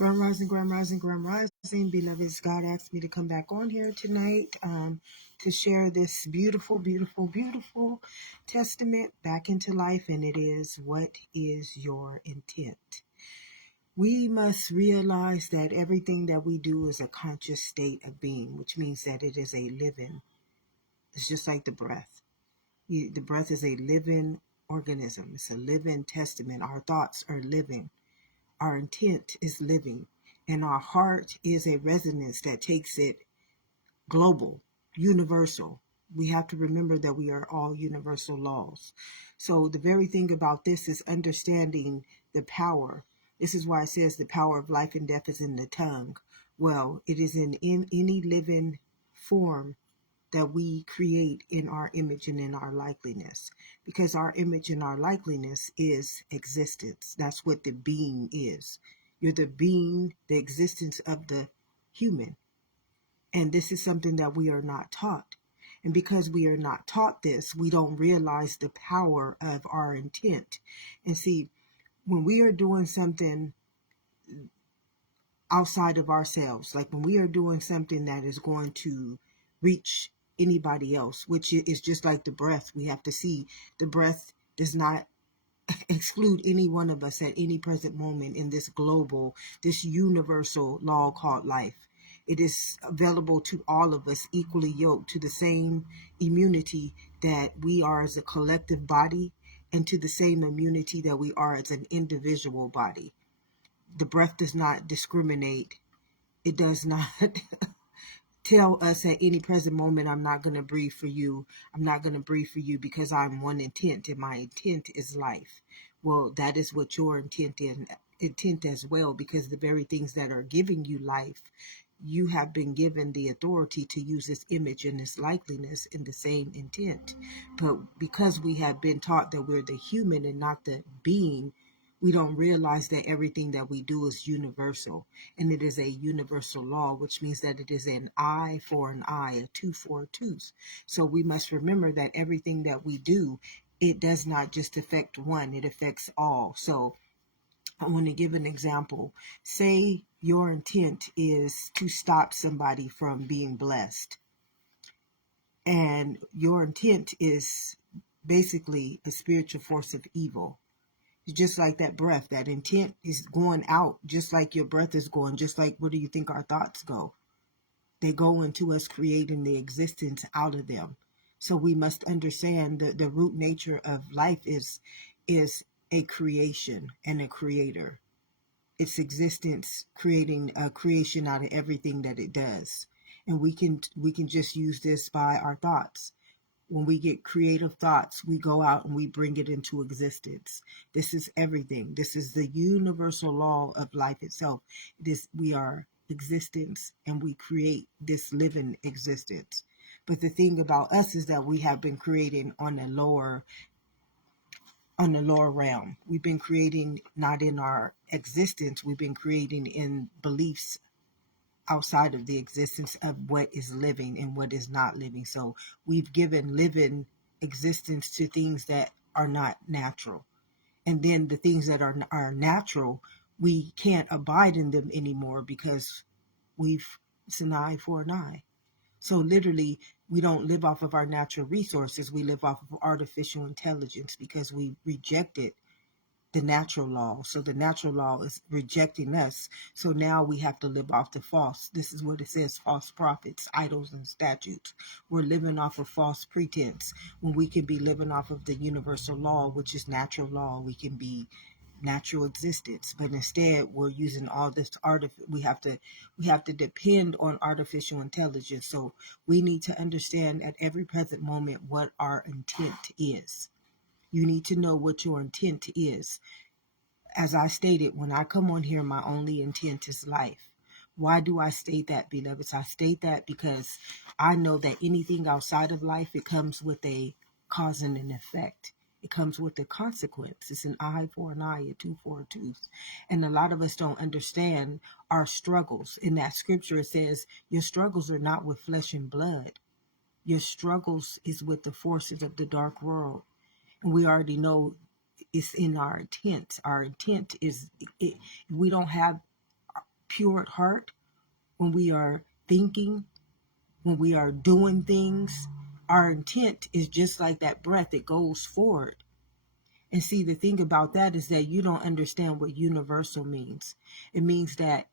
Grand Rising, Grand Rising, beloveds. God asked me to come back on here tonight to share this beautiful, beautiful, beautiful testament back into life, and it is, what is your intent? We must realize that everything that we do is a conscious state of being, which means that it is a living. It's just like the breath. The breath is a living organism. It's a living testament. Our thoughts are living. Our intent is living, and our heart is a resonance that takes it global, universal. We have to remember that we are all universal laws. So the very thing about this is understanding the power. This is why it says the power of life and death is in the tongue. Well, it is in any living form that we create in our image and in our likeliness, because our image and our likeliness is existence. That's what the being is. You're the being, the existence of the human. And this is something that we are not taught. And because we are not taught this, we don't realize the power of our intent. And see, when we are doing something outside of ourselves, like when we are doing something that is going to reach anybody else, which is just like the breath, we have to see the breath does not exclude any one of us at any present moment in this global, this universal law called life. It is available to all of us, equally yoked to the same immunity that we are as a collective body, and to the same immunity that we are as an individual body. The breath does not discriminate. It does not tell us at any present moment, I'm not going to breathe for you. I'm not going to breathe for you because I'm one intent, and my intent is life. Well, that is what your intent as well, because the very things that are giving you life, you have been given the authority to use this image and this likeliness in the same intent. But because we have been taught that we're the human and not the being, we don't realize that everything that we do is universal, and it is a universal law, which means that it is an eye for an eye, a tooth for a tooth. So we must remember that everything that we do, it does not just affect one, it affects all. So I want to give an example. Say your intent is to stop somebody from being blessed, and your intent is basically a spiritual force of evil. Just like that breath, that intent is going out, just like your breath is going, just like where do you think our thoughts go? They go into us creating the existence out of them. So we must understand that the root nature of life is a creation and a creator. Its existence creating a creation out of everything that it does. And we can just use this by our thoughts. When we get creative thoughts, we go out and we bring it into existence. This is everything. This is the universal law of life itself. We are existence, and we create this living existence. But the thing about us is that we have been creating on the lower realm. We've been creating not in our existence, we've been creating in beliefs outside of the existence of what is living and what is not living. So we've given living existence to things that are not natural. And then the things that are natural, we can't abide in them anymore because it's an eye for an eye. So literally, we don't live off of our natural resources. We live off of artificial intelligence because we rejected the natural law. So the natural law is rejecting us. So now we have to live off the false. This is what it says: false prophets, idols, and statutes. We're living off of false pretense when we can be living off of the universal law, which is natural law. We can be natural existence, but instead we're using all this we have to depend on artificial intelligence. So we need to understand at every present moment what our intent is. You need to know what your intent is. As I stated, when I come on here, my only intent is life. Why do I state that, beloveds? I state that because I know that anything outside of life, it comes with a cause and an effect. It comes with a consequence. It's an eye for an eye, a tooth for a tooth. And a lot of us don't understand our struggles. In that scripture, it says, your struggles are not with flesh and blood. Your struggles is with the forces of the dark world. And we already know it's in our intent. Our intent is, we don't have pure at heart, when we are thinking, when we are doing things, our intent is just like that breath. It goes forward. And see, the thing about that is that you don't understand what universal means. It means that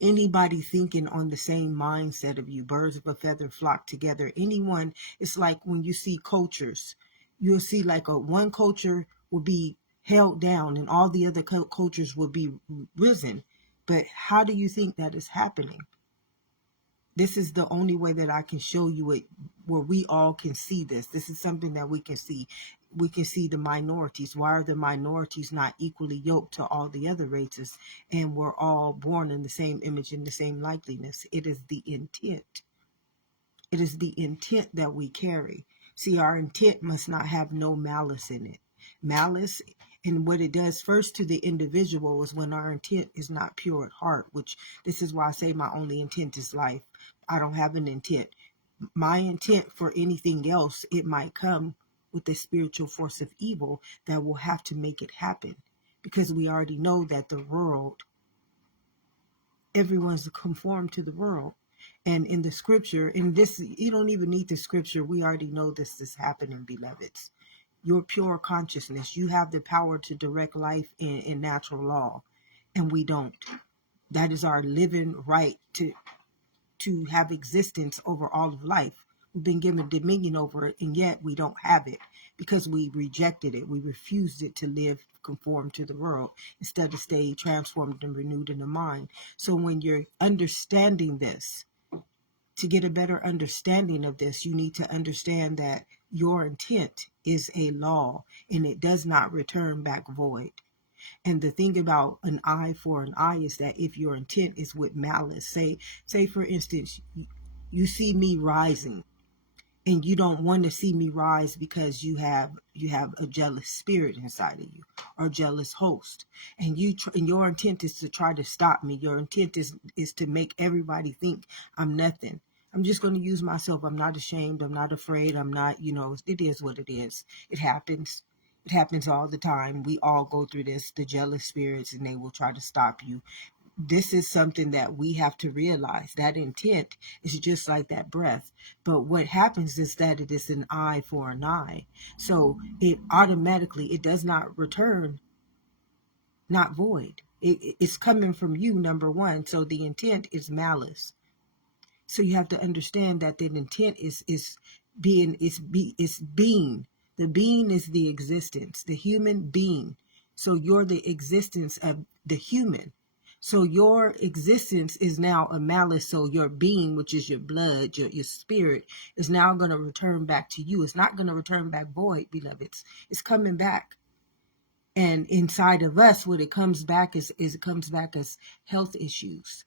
anybody thinking on the same mindset of you, birds of a feather flock together. Anyone, it's like when you see cultures, you'll see like one culture will be held down and all the other cultures will be risen. But how do you think that is happening? This is the only way that I can show you it, where we all can see this. This is something that we can see. We can see the minorities. Why are the minorities not equally yoked to all the other races? And we're all born in the same image and the same likeness. It is the intent. It is the intent that we carry. See, our intent must not have no malice in it. Malice, and what it does first to the individual is when our intent is not pure at heart, which this is why I say my only intent is life. I don't have an intent. My intent for anything else, it might come with the spiritual force of evil that will have to make it happen. Because we already know that the world, everyone's conformed to the world. And in the scripture, in this, you don't even need the scripture. We already know this is happening, beloveds. Your pure consciousness, you have the power to direct life in natural law, and we don't. That is our living right to have existence over all of life. We've been given dominion over it, and yet we don't have it because we rejected it. We refused it to live conform to the world instead of stay transformed and renewed in the mind. So when you're understanding this, to get a better understanding of this, you need to understand that your intent is a law and it does not return back void. And the thing about an eye for an eye is that if your intent is with malice, say for instance, you see me rising and you don't want to see me rise because you have a jealous spirit inside of you or a jealous host, and your intent is to try to stop me. Your intent is to make everybody think I'm nothing. I'm just going to use myself. I'm not ashamed. I'm not afraid. I'm not, it is what it is. It happens. It happens all the time. We all go through this, the jealous spirits, and they will try to stop you. This is something that we have to realize. That intent is just like that breath. But what happens is that it is an eye for an eye. So it automatically, it does not return, not void. It's coming from you, number one. So the intent is malice. So you have to understand that the intent is being. The being is the existence, the human being. So you're the existence of the human. So your existence is now a malice. So your being, which is your blood, your spirit, is now going to return back to you. It's not going to return back void, beloveds. It's coming back. And inside of us, what it comes back is it comes back as health issues.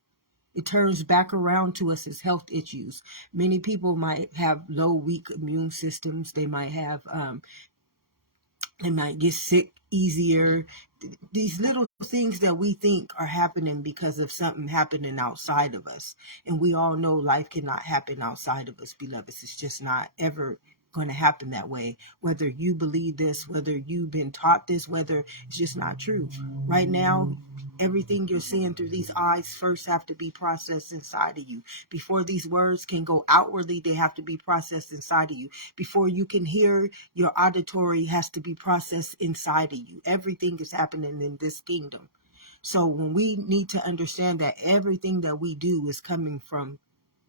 It turns back around to us as health issues. Many people might have low, weak immune systems. They might have, they might get sick easier. These little things that we think are happening because of something happening outside of us. And we all know life cannot happen outside of us, beloveds. It's just not ever going to happen that way. Whether you believe this, whether you've been taught this, whether it's just not true. Right now, everything you're seeing through these eyes first have to be processed inside of you. Before these words can go outwardly, they have to be processed inside of you. Before you can hear, your auditory has to be processed inside of you. Everything is happening in this kingdom. So when we need to understand that everything that we do is coming from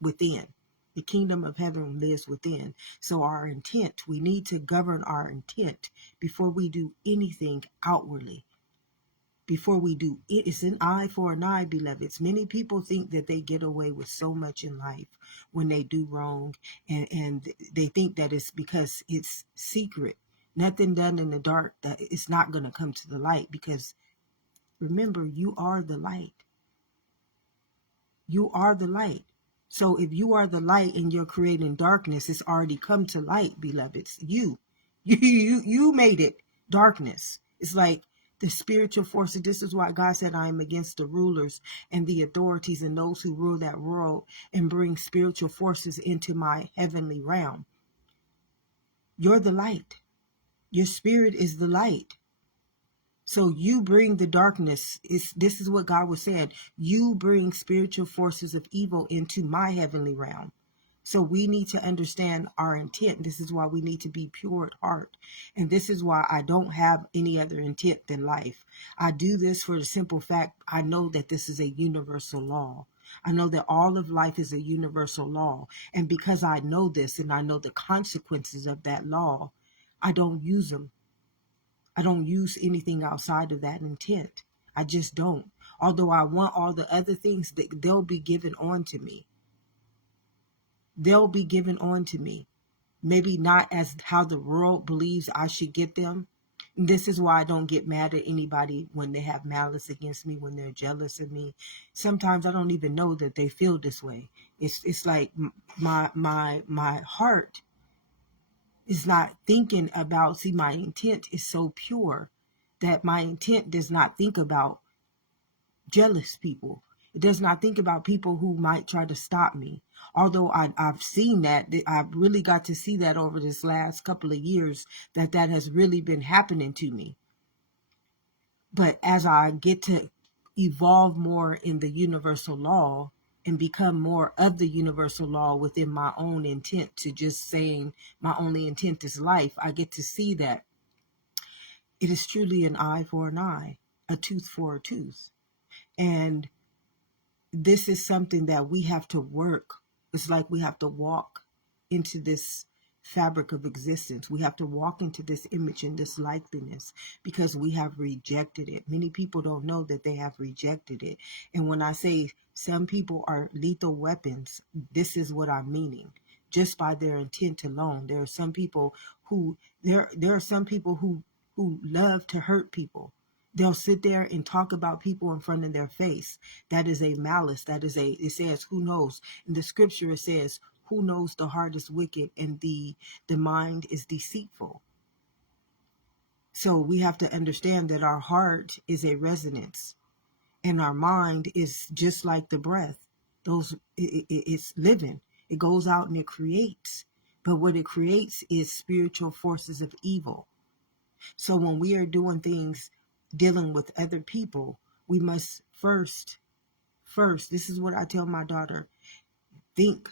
within. The kingdom of heaven lives within. So our intent, we need to govern our intent before we do anything outwardly. Before we do it, it's an eye for an eye, beloveds. Many people think that they get away with so much in life when they do wrong, and they think that it's because it's secret. Nothing done in the dark, that it's not going to come to the light, because remember, you are the light. You are the light. So if you are the light and you're creating darkness, it's already come to light, beloveds. You made it darkness. It's like the spiritual forces. This is why God said, I am against the rulers and the authorities and those who rule that world and bring spiritual forces into my heavenly realm. You're the light. Your spirit is the light. So you bring the darkness. This is what God was saying. You bring spiritual forces of evil into my heavenly realm. So we need to understand our intent. This is why we need to be pure at heart. And this is why I don't have any other intent than life. I do this for the simple fact I know that this is a universal law. I know that all of life is a universal law. And because I know this and I know the consequences of that law, I don't use them. I don't use anything outside of that intent. I just don't. Although I want all the other things, that they'll be given on to me. They'll be given on to me. Maybe not as how the world believes I should get them. And this is why I don't get mad at anybody when they have malice against me, when they're jealous of me. Sometimes I don't even know that they feel this way. It's like my heart is not thinking about, see, my intent is so pure that my intent does not think about jealous people. It does not think about people who might try to stop me. Although I've seen that, I've really got to see that over this last couple of years, that has really been happening to me. But as I get to evolve more in the universal law and become more of the universal law within my own intent, to just saying my only intent is life, I get to see that it is truly an eye for an eye, a tooth for a tooth. And this is something that we have to work. It's like we have to walk into this fabric of existence. We have to walk into this image and this likeness because we have rejected it. Many people don't know that they have rejected it. And when I say some people are lethal weapons, this is what I'm meaning. Just by their intent alone. There are some people who who love to hurt people. They'll sit there and talk about people in front of their face. That is a malice. It says, who knows? In the scripture, it says, who knows the heart is wicked and the mind is deceitful. So we have to understand that our heart is a resonance and our mind is just like the breath. It's living. It goes out and it creates. But what it creates is spiritual forces of evil. So when we are doing things, dealing with other people, we must first, this is what I tell my daughter, think.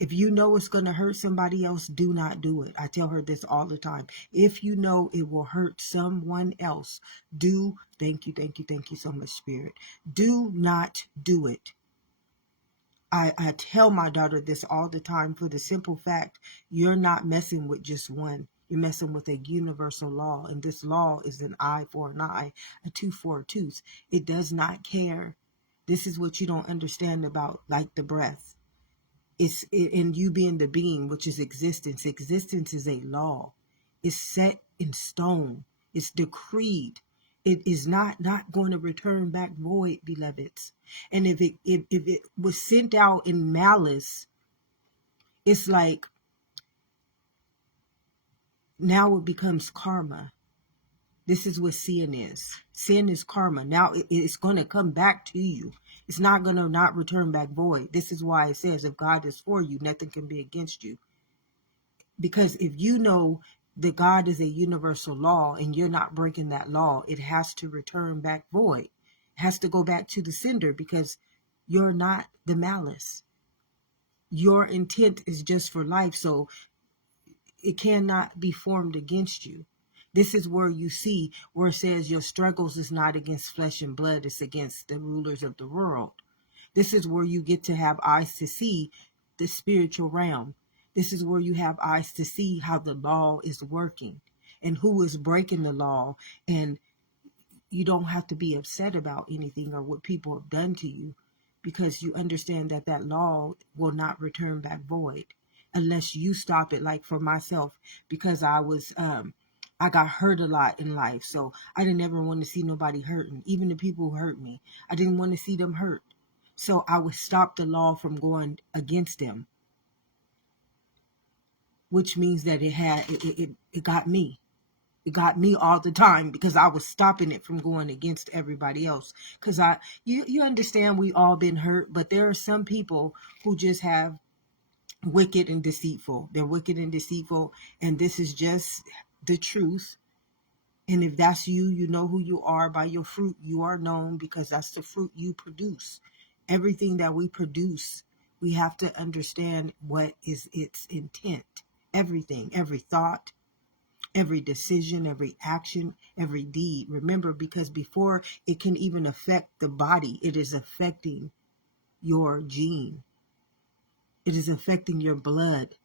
If you know it's going to hurt somebody else, do not do it. I tell her this all the time. If you know it will hurt someone else, thank you so much, Spirit. Do not do it. I tell my daughter this all the time for the simple fact, you're not messing with just one. You're messing with a universal law. And this law is an eye for an eye, a tooth for a tooth. It does not care. This is what you don't understand about, like the breath. It's in you being the being, which is existence. Existence is a law. It's set in stone. It's decreed. It is not going to return back void, beloveds. And if it was sent out in malice, it's like now it becomes karma. This is what sin is. Sin is karma. Now it's going to come back to you. It's not going to not return back void. This is why it says, if God is for you, nothing can be against you. Because if you know that God is a universal law and you're not breaking that law, it has to return back void. It has to go back to the sender because you're not the malice. Your intent is just for life, so it cannot be formed against you. This is where you see where it says your struggles is not against flesh and blood, it's against the rulers of the world. This is where you get to have eyes to see the spiritual realm. This is where you have eyes to see how the law is working and who is breaking the law. And you don't have to be upset about anything or what people have done to you because you understand that that law will not return back void unless you stop it. Like for myself, because I got hurt a lot in life. So I didn't ever want to see nobody hurting. Even the people who hurt me, I didn't want to see them hurt. So I would stop the law from going against them, which means that it got me. It got me all the time because I was stopping it from going against everybody else. Because you understand, we all been hurt, but there are some people who just have wicked and deceitful. They're wicked and deceitful, and this is just the truth. And if that's you, you know who you are. By your fruit you are known, because that's the fruit you produce. Everything that we produce, we have to understand what is its intent. Everything, every thought, every decision, every action, every deed. Remember, because before it can even affect the body, it is affecting your gene. It is affecting your blood.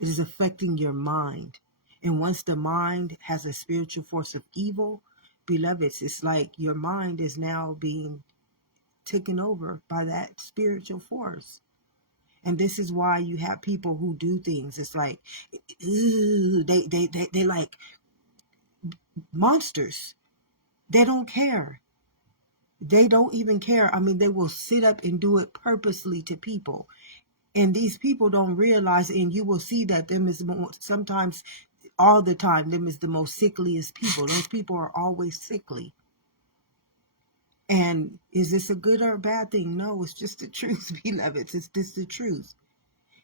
It is affecting your mind. And once the mind has a spiritual force of evil, beloveds, it's like your mind is now being taken over by that spiritual force. And this is why you have people who do things. It's like, they like monsters. They don't care. They don't even care. I mean, they will sit up and do it purposely to people. And these people don't realize, and you will see that them is sometimes, all the time, them is the most sickliest people. Those people are always sickly. And is this a good or a bad thing? No, it's just the truth, beloveds. It's just the truth.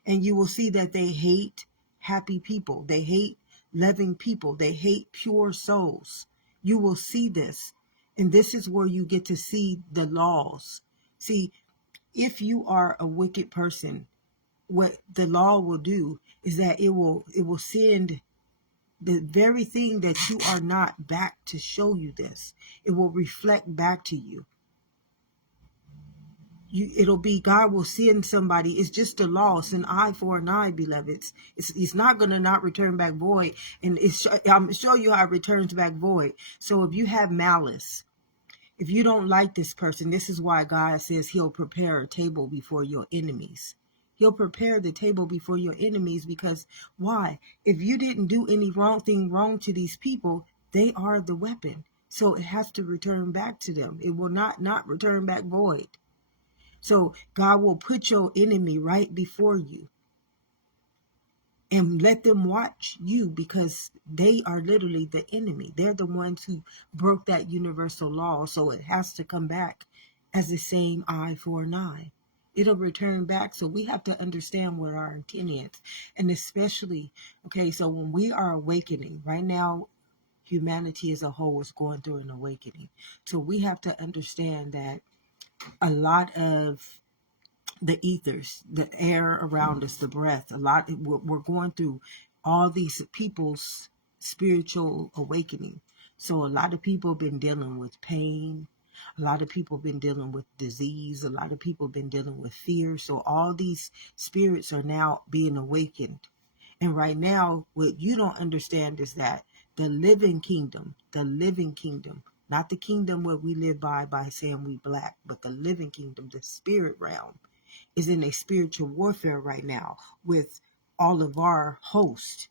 And you will see that they hate happy people. They hate loving people. They hate pure souls. You will see this. And this is where you get to see the laws. See, if you are a wicked person, what the law will do is that it will send the very thing that you are not back to show you this. It will reflect back to you. It'll be, God will send somebody. It's just a law. It's an eye for an eye, beloveds. It's not going to not return back void. And I'm going to show you how it returns back void. So if you have malice, if you don't like this person, this is why God says he'll prepare a table before your enemies. He'll prepare the table before your enemies, because why? If you didn't do any wrong to these people, they are the weapon. So it has to return back to them. It will not return back void. So God will put your enemy right before you and let them watch you, because they are literally the enemy. They're the ones who broke that universal law. So it has to come back as the same eye for an eye. It'll return back. So we have to understand what our intent is. And especially, okay, so when we are awakening, right now, humanity as a whole is going through an awakening. So we have to understand that a lot of the ethers, the air around us, the breath, we're going through all these people's spiritual awakening. So a lot of people have been dealing with pain. A lot of people have been dealing with disease. A lot of people have been dealing with fear. So all these spirits are now being awakened. And right now, what you don't understand is that the living kingdom, not the kingdom where we live by saying we black, but the living kingdom, the spirit realm, is in a spiritual warfare right now with all of our hosts.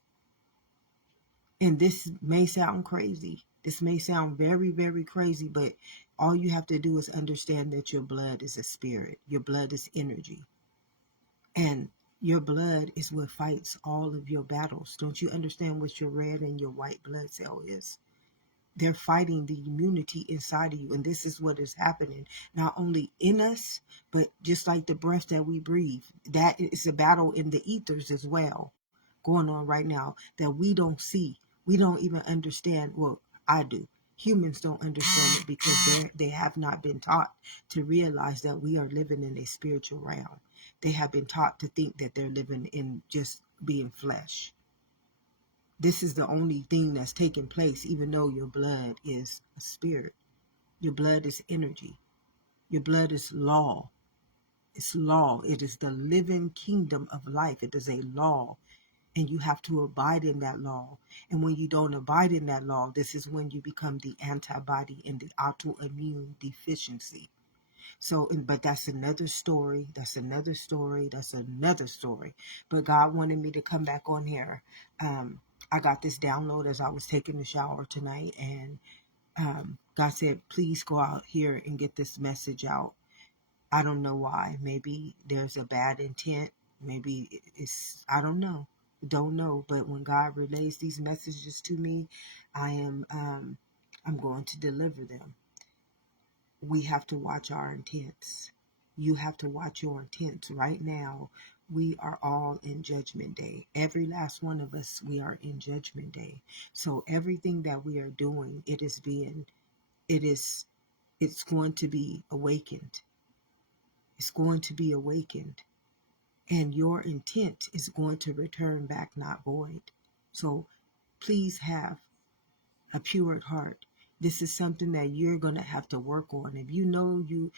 And this may sound crazy. This may sound very, very crazy, but all you have to do is understand that your blood is a spirit. Your blood is energy. And your blood is what fights all of your battles. Don't you understand what your red and your white blood cell is? They're fighting the immunity inside of you. And this is what is happening, not only in us, but just like the breath that we breathe. That is a battle in the ethers as well, going on right now, that we don't see. We don't even understand. Well, I do. Humans don't understand it because they have not been taught to realize that we are living in a spiritual realm. They have been taught to think that they're living in just being flesh. This is the only thing that's taking place, even though your blood is a spirit. Your blood is energy. Your blood is law. It's law. It is the living kingdom of life. It is a law. And you have to abide in that law. And when you don't abide in that law, this is when you become the antibody and the autoimmune deficiency. So, but that's another story. That's another story. That's another story. But God wanted me to come back on here. I got this download as I was taking the shower tonight, and God said, please go out here and get this message out. I don't know why. Maybe there's a bad intent. Maybe I don't know. Don't know. But when God relays these messages to me, I'm going to deliver them. We have to watch our intents. You have to watch your intents right now. we are all in judgment day. Every last one of us, we are in judgment day. So everything that we are doing, it is, it's going to be awakened. It's going to be awakened. And your intent is going to return back not void. So please have a pure heart. This is something that you're going to have to work on. If you know you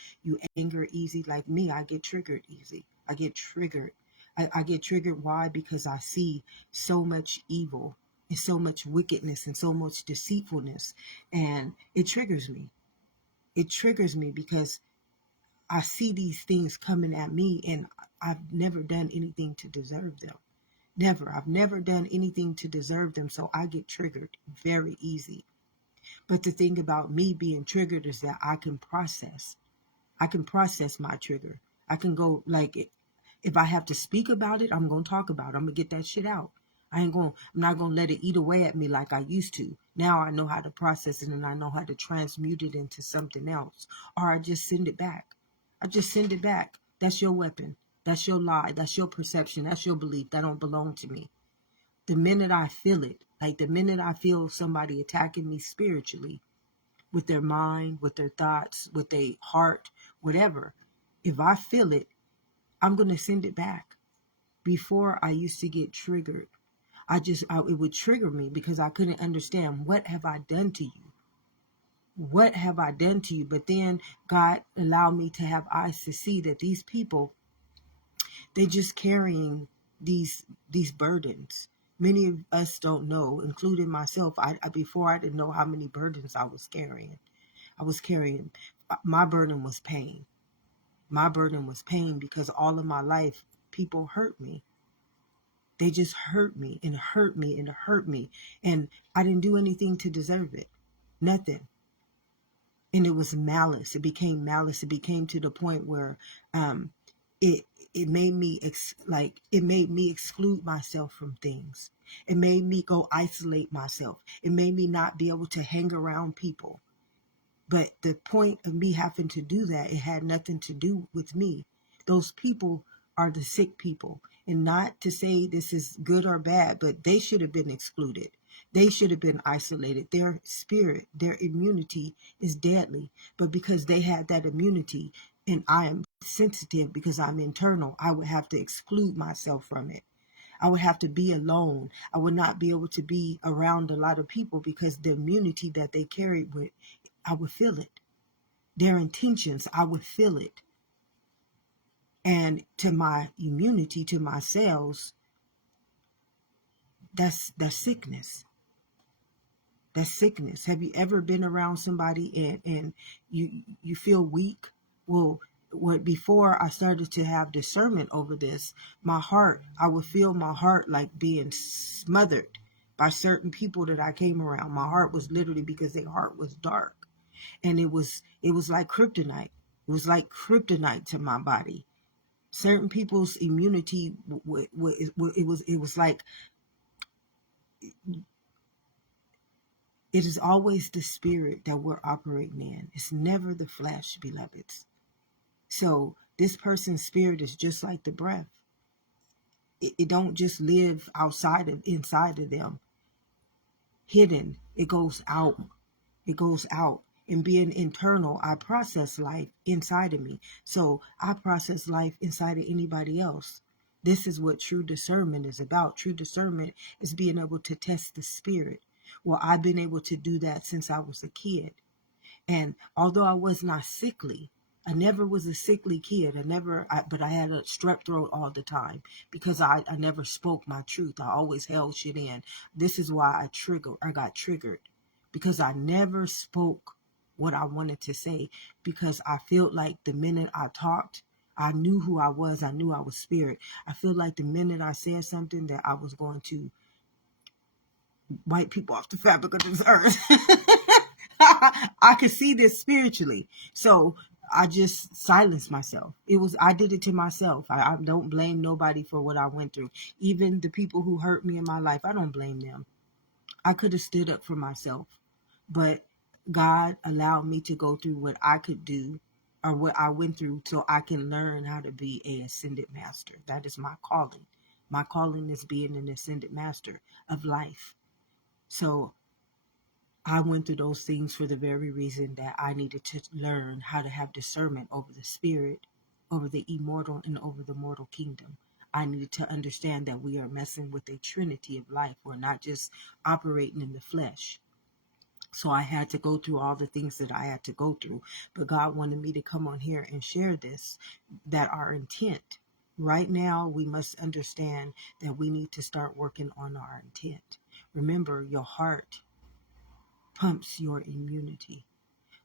anger easy like me, I get triggered easy. I get triggered. I get triggered. Why? Because I see so much evil and so much wickedness and so much deceitfulness, and it triggers me. It triggers me because I see these things coming at me, and I've never done anything to deserve them. Never. I've never done anything to deserve them, so I get triggered very easy. But the thing about me being triggered is that I can process. I can process my trigger. I can go like, if I have to speak about it, I'm gonna talk about it. I'm gonna get that shit out. I'm not gonna let it eat away at me like I used to. Now I know how to process it, and I know how to transmute it into something else. Or I just send it back. I just send it back. That's your weapon. That's your lie. That's your perception. That's your belief. That don't belong to me. The minute I feel it, like the minute I feel somebody attacking me spiritually, with their mind, with their thoughts, with their heart, whatever, if I feel it, I'm going to send it back. Before, I used to get triggered. It would trigger me because I couldn't understand, what have I done to you? What have I done to you? But then God allowed me to have eyes to see that these people, they're just carrying these burdens. Many of us don't know, including myself. Before, I didn't know how many burdens I was carrying. My burden was pain. My burden was pain because all of my life, people hurt me. They just hurt me and hurt me and hurt me. And I didn't do anything to deserve it. Nothing. And it was malice. It became malice. It became to the point where um, it it made me it made me exclude myself from things. It made me go isolate myself. It made me not be able to hang around people. But the point of me having to do that, it had nothing to do with me. Those people are the sick people. And not to say this is good or bad, but they should have been excluded. They should have been isolated. Their spirit, their immunity is deadly. But because they had that immunity, and I am sensitive because I'm internal, I would have to exclude myself from it. I would have to be alone. I would not be able to be around a lot of people because the immunity that they carried with, I would feel it. Their intentions, I would feel it. And to my immunity, to my cells, that's sickness. That's sickness. Have you ever been around somebody and you feel weak? Well, before I started to have discernment over this, I would feel my heart like being smothered by certain people that I came around. My heart was literally, because their heart was dark. And it was like kryptonite. It was like kryptonite to my body. Certain people's immunity, it was like, it is always the spirit that we're operating in. It's never the flesh, beloveds. So this person's spirit is just like the breath. It don't just live inside of them, hidden. It goes out. It goes out. And being internal, I process life inside of me. So I process life inside of anybody else. This is what true discernment is about. True discernment is being able to test the spirit. Well, I've been able to do that since I was a kid. And although I was not sickly, I never was a sickly kid. But I had a strep throat all the time because I never spoke my truth. I always held shit in. This is why I got triggered, because I never spoke what I wanted to say, because I felt like the minute I talked, I knew who I was. I knew I was spirit. I feel like the minute I said something, that I was going to wipe people off the fabric of this earth. I could see this spiritually. So I just silenced myself. I did it to myself. I don't blame nobody for what I went through. Even the people who hurt me in my life, I don't blame them. I could have stood up for myself, but God allowed me to go through what I could do, or what I went through so I can learn how to be a ascended master. That is my calling. My calling is being an ascended master of life. So I went through those things for the very reason that I needed to learn how to have discernment over the spirit, over the immortal, and over the mortal kingdom. I needed to understand that we are messing with a trinity of life. We're not just operating in the flesh. So I had to go through all the things that I had to go through. But God wanted me to come on here and share this, that our intent right now, we must understand that we need to start working on our intent. Remember, your heart pumps your immunity.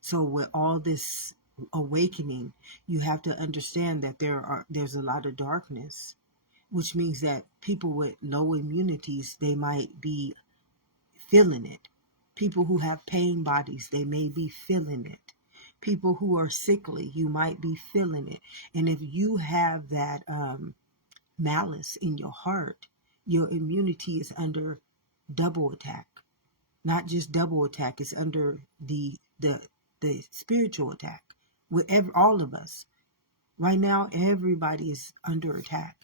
So with all this awakening, you have to understand that there's a lot of darkness, which means that people with low immunities, they might be feeling it. People who have pain bodies, they may be feeling it. People who are sickly, you might be feeling it. And if you have that malice in your heart, your immunity is under double attack. Not just double attack, it's under the spiritual attack with all of us. Right now, everybody is under attack,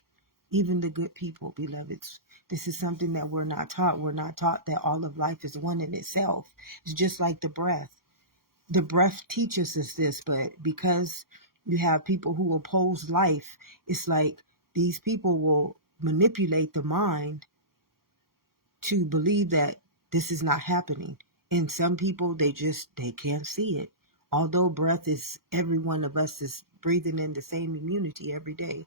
even the good people, beloveds. This is something that we're not taught. We're not taught that all of life is one in itself. It's just like the breath. The breath teaches us this, but because you have people who oppose life, it's like these people will manipulate the mind to believe that this is not happening. And some people, they can't see it. Although breath is, every one of us is breathing in the same immunity every day.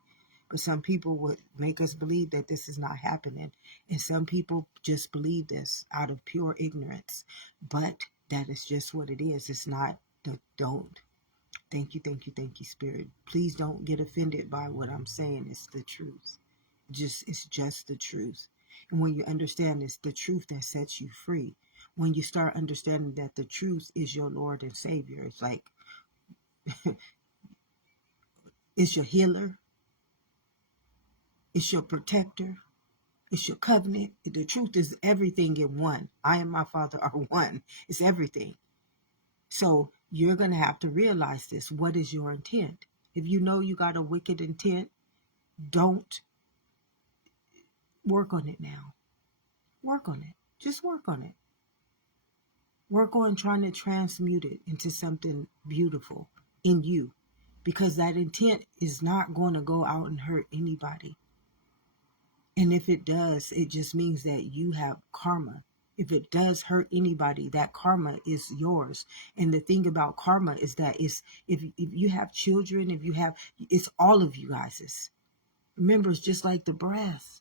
But some people would make us believe that this is not happening. And some people just believe this out of pure ignorance. But that is just what it is. It's not, don't. Thank you, thank you, thank you, Spirit. Please don't get offended by what I'm saying. It's the truth. It's just the truth. And when you understand it's the truth that sets you free, when you start understanding that the truth is your Lord and Savior, it's like it's your healer, it's your protector, it's your covenant. The truth is everything in one. I and my Father are one. It's everything. So you're going to have to realize this. What is your intent? If you know you got a wicked intent, don't work on it now. Work on it. Just work on it. Work on trying to transmute it into something beautiful in you, because that intent is not going to go out and hurt anybody. And if it does, it just means that you have karma. If it does hurt anybody, that karma is yours. And the thing about karma is that if you have children, it's all of you guys. Remember, it's just like the breath,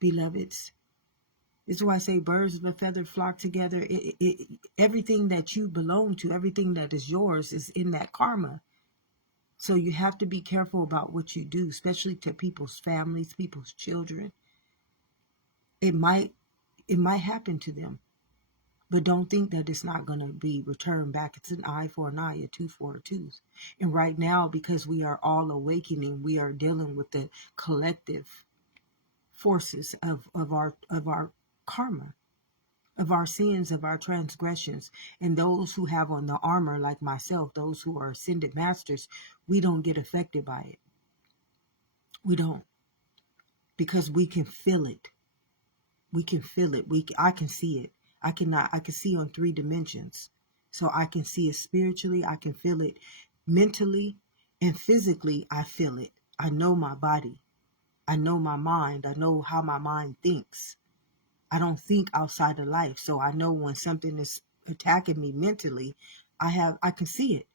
beloveds. This is why I say birds of a feather flock together. Everything that you belong to, everything that is yours is in that karma. So you have to be careful about what you do, especially to people's families, people's children. It might happen to them, but don't think that it's not going to be returned back. It's an eye for an eye, a tooth for a tooth. And right now, because we are all awakening, we are dealing with the collective forces of our karma, of our sins, of our transgressions. And those who have on the armor, like myself, those who are ascended masters, we don't get affected by it. We don't, because we can feel it. We can feel it. I can see it. I can see on 3 dimensions. So I can see it spiritually. I can feel it mentally, and physically. I feel it. I know my body. I know my mind. I know how my mind thinks. I don't think outside of life. So I know when something is attacking me mentally, I can see it.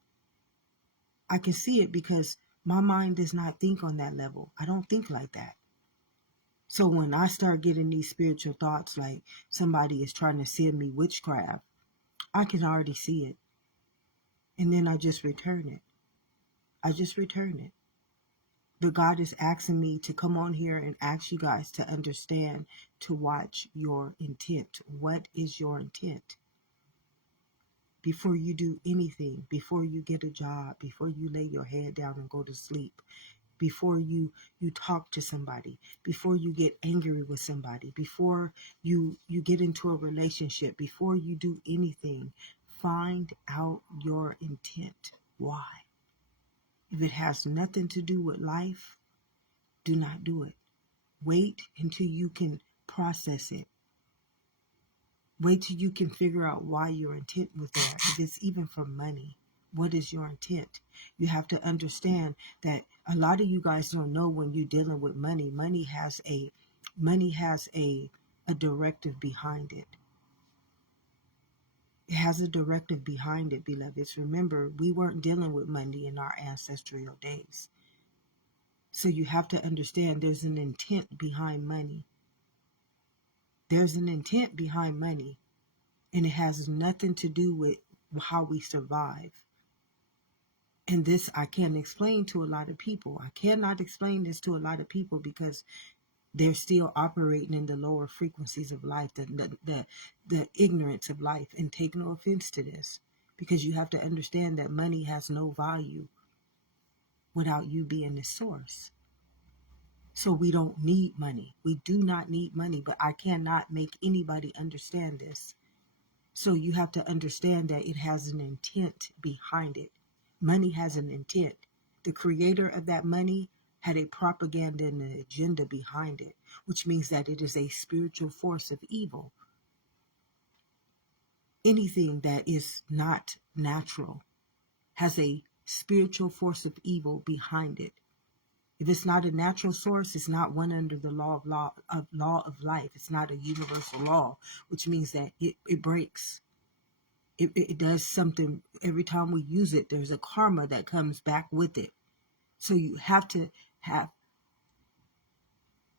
I can see it because my mind does not think on that level. I don't think like that. So when I start getting these spiritual thoughts like somebody is trying to send me witchcraft, I can already see it. And then I just return it. I just return it. But God is asking me to come on here and ask you guys to understand, to watch your intent. What is your intent? Before you do anything, before you get a job, before you lay your head down and go to sleep, before you talk to somebody, before you get angry with somebody, before you get into a relationship, before you do anything, find out your intent. Why? If it has nothing to do with life, do not do it. Wait until you can process it. Wait till you can figure out why your intent was there. If it's even for money, what is your intent? You have to understand that a lot of you guys don't know when you're dealing with money. Money has a directive behind it. It has a directive behind it, beloveds. Remember, we weren't dealing with money in our ancestral days. So you have to understand there's an intent behind money. There's an intent behind money, and it has nothing to do with how we survive. And this I can't explain to a lot of people. I cannot explain this to a lot of people because they're still operating in the lower frequencies of life, the ignorance of life. And take no offense to this, because you have to understand that money has no value without you being the source. So we don't need money. We do not need money, but I cannot make anybody understand this. So you have to understand that it has an intent behind it. Money has an intent. The creator of that money had a propaganda and an agenda behind it, which means that it is a spiritual force of evil. Anything that is not natural has a spiritual force of evil behind it. If it's not a natural source, it's not one under the law of life. It's not a universal law, which means that it breaks. It does something. Every time we use it, there's a karma that comes back with it. So you have to have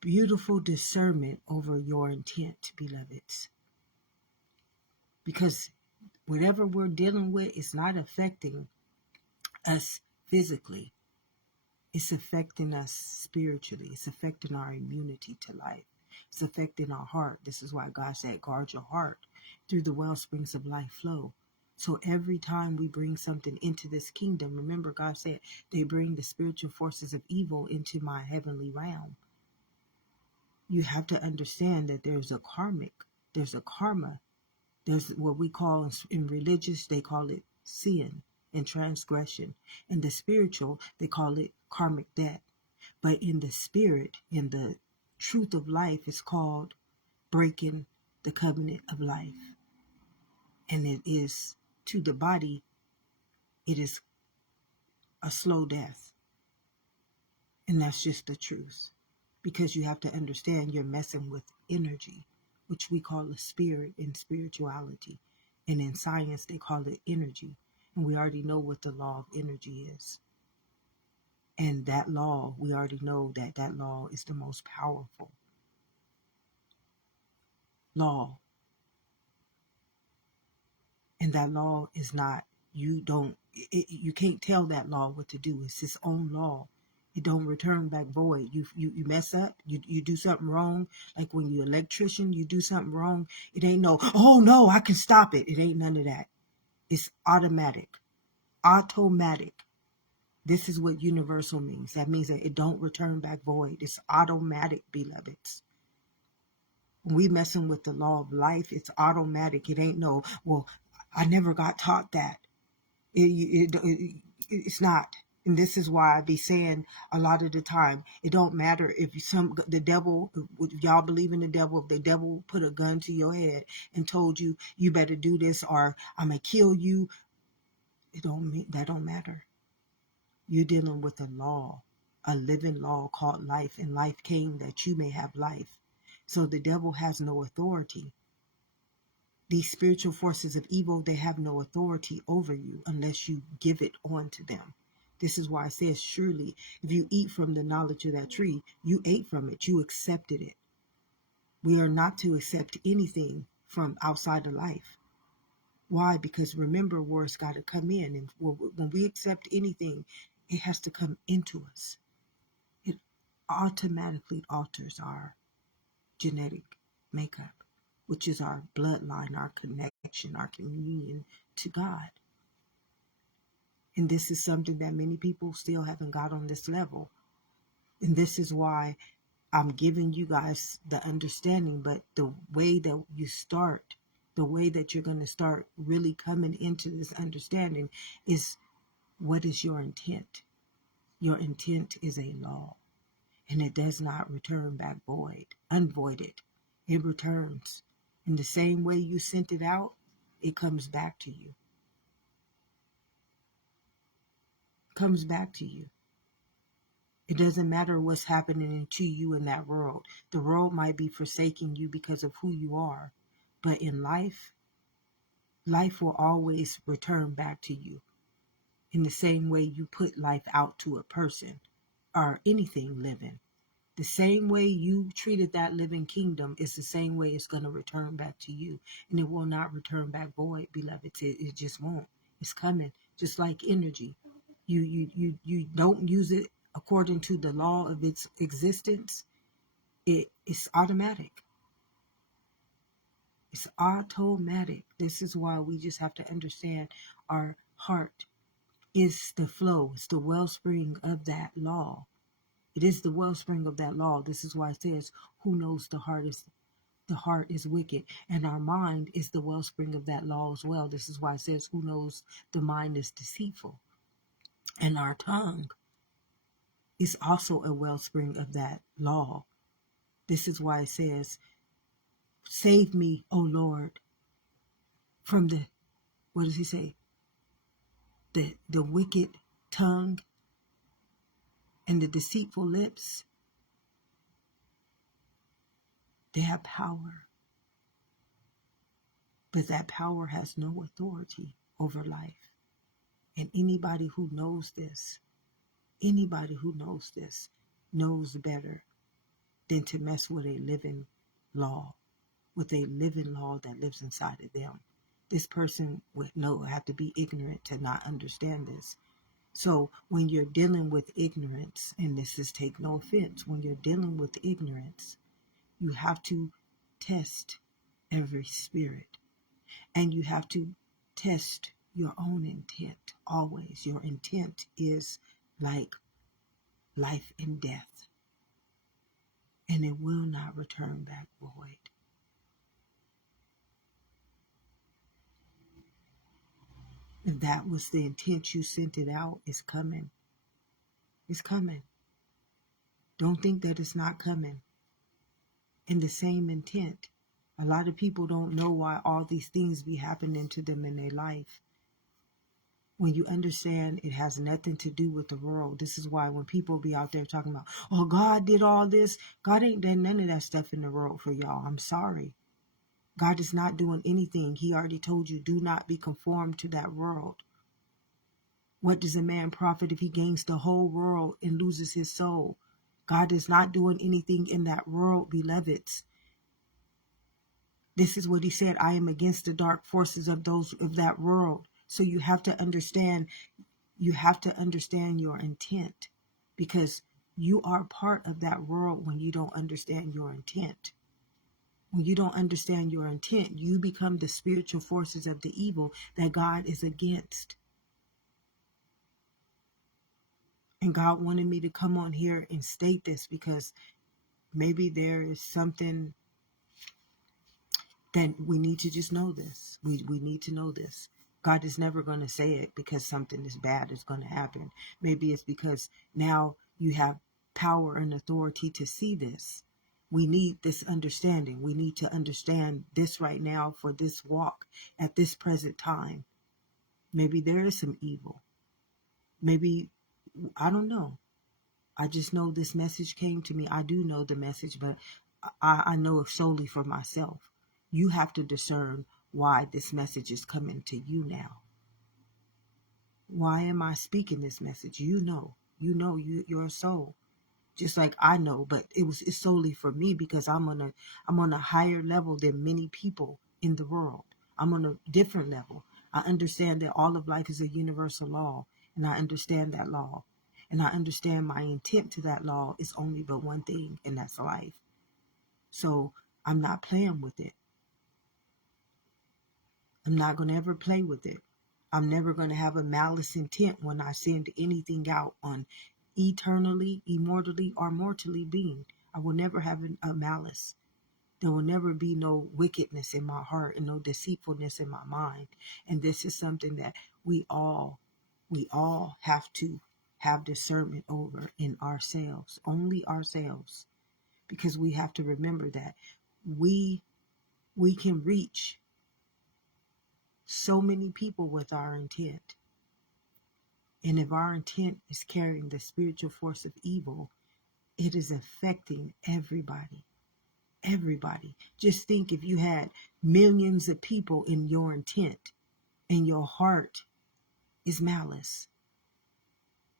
beautiful discernment over your intent, beloveds. Because whatever we're dealing with is not affecting us physically. It's affecting us spiritually. It's affecting our immunity to life. It's affecting our heart. This is why God said, guard your heart. Through the well springs of life flow. So every time we bring something into this kingdom, remember God said, they bring the spiritual forces of evil into my heavenly realm. You have to understand that there's a karma. There's what we call in religious, they call it sin and transgression. In the spiritual, they call it karmic debt. But in the spirit, in the truth of life, it's called breaking the covenant of life. And it is, to the body, it is a slow death. And that's just the truth. Because you have to understand you're messing with energy, which we call a spirit in spirituality. And in science, they call it energy. And we already know what the law of energy is. And that law, we already know that that law is the most powerful law. And that law is not, you can't tell that law what to do. It's its own law. It don't return back void. You mess up, you do something wrong. Like when you're an electrician, you do something wrong. It ain't no, oh no, I can stop it. It ain't none of that. It's automatic. Automatic. This is what universal means. That means that it don't return back void. It's automatic, beloveds. When we messing with the law of life, it's automatic. It ain't no, well, I never got taught that. It's not. And this is why I be saying a lot of the time, it don't matter if the devil, if y'all believe in the devil, if the devil put a gun to your head and told you, you better do this or I'm going to kill you. That don't matter. You're dealing with a law, a living law called life, and life came that you may have life. So the devil has no authority. These spiritual forces of evil, they have no authority over you unless you give it on to them. This is why it says, surely, if you eat from the knowledge of that tree, you ate from it, you accepted it. We are not to accept anything from outside of life. Why? Because remember, where it's got to come in. And when we accept anything, it has to come into us. It automatically alters our genetic makeup, which is our bloodline, our connection, our communion to God. And this is something that many people still haven't got on this level. And this is why I'm giving you guys the understanding, but the way that you start, the way that you're going to start really coming into this understanding is What is your intent? Your intent is a law, and it does not return back unvoided. It returns. In the same way you sent it out, it comes back to you. Comes back to you. It doesn't matter what's happening to you in that world. The world might be forsaking you because of who you are. But in life, life will always return back to you. In the same way you put life out to a person or anything living. The same way you treated that living kingdom is the same way it's going to return back to you. And it will not return back void, beloved. It just won't. It's coming. Just like energy. You don't use it according to the law of its existence. It's automatic. It's automatic. This is why we just have to understand our heart is the flow. It's the wellspring of that law. It is the wellspring of that law. This is why it says, who knows the heart is wicked. And our mind is the wellspring of that law as well. This is why it says, who knows the mind is deceitful. And our tongue is also a wellspring of that law. This is why it says, save me, O Lord, from the, what does he say? The wicked tongue and the deceitful lips. They have power. But that power has no authority over life. And anybody who knows this knows better than to mess with a living law, with a living law that lives inside of them. This person would have to be ignorant to not understand this. So when you're dealing with ignorance, and this is take no offense, when you're dealing with ignorance, you have to test every spirit. And you have to test your own intent always. Your intent is like life and death. And it will not return back void. If that was the intent you sent it out, it's coming. It's coming. Don't think that it's not coming. In the same intent. A lot of people don't know why all these things be happening to them in their life. When you understand it has nothing to do with the world. This is why when people be out there talking about, oh, God did all this. God ain't done none of that stuff in the world for y'all. I'm sorry. God is not doing anything. He already told you, do not be conformed to that world. What does a man profit if he gains the whole world and loses his soul? God is not doing anything in that world, beloveds. This is what he said, I am against the dark forces of that world. So you have to understand your intent, because you are part of that world when you don't understand your intent. When you don't understand your intent, you become the spiritual forces of the evil that God is against. And God wanted me to come on here and state this because maybe there is something that we need to just know this. We need to know this. God is never going to say it because something is bad is going to happen. Maybe it's because now you have power and authority to see this. We need this understanding. We need to understand this right now for this walk at this present time. Maybe there is some evil. Maybe, I don't know. I just know this message came to me. I do know the message, but I know it solely for myself. You have to discern why this message is coming to you now. Why am I speaking this message? You're a soul. Just like I know, but it's solely for me because I'm on a higher level than many people in the world. I'm on a different level. I understand that all of life is a universal law, and I understand that law. And I understand my intent to that law is only but one thing, and that's life. So I'm not playing with it. I'm not going to ever play with it. I'm never going to have a malice intent when I send anything out on eternally, immortally, or mortally being. I will never have a malice. There will never be no wickedness in my heart and no deceitfulness in my mind. And this is something that we all we all have to have discernment over in ourselves, only ourselves, because we have to remember that we we can reach so many people with our intent. And if our intent is carrying the spiritual force of evil, it is affecting everybody. Everybody. Just think if you had millions of people in your intent and your heart is malice.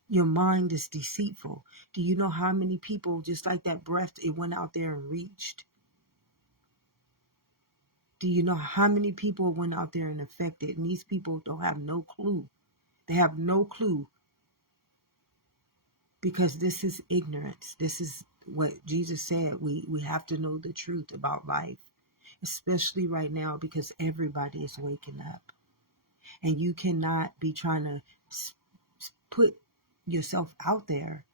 Your mind is deceitful. Do you know how many people, just like that breath, it went out there and reached? Do you know how many people went out there and affected? And these people don't have no clue. They have no clue, because this is ignorance. This is what Jesus said. We have to know the truth about life, especially right now, because everybody is waking up. And you cannot be trying to put yourself out there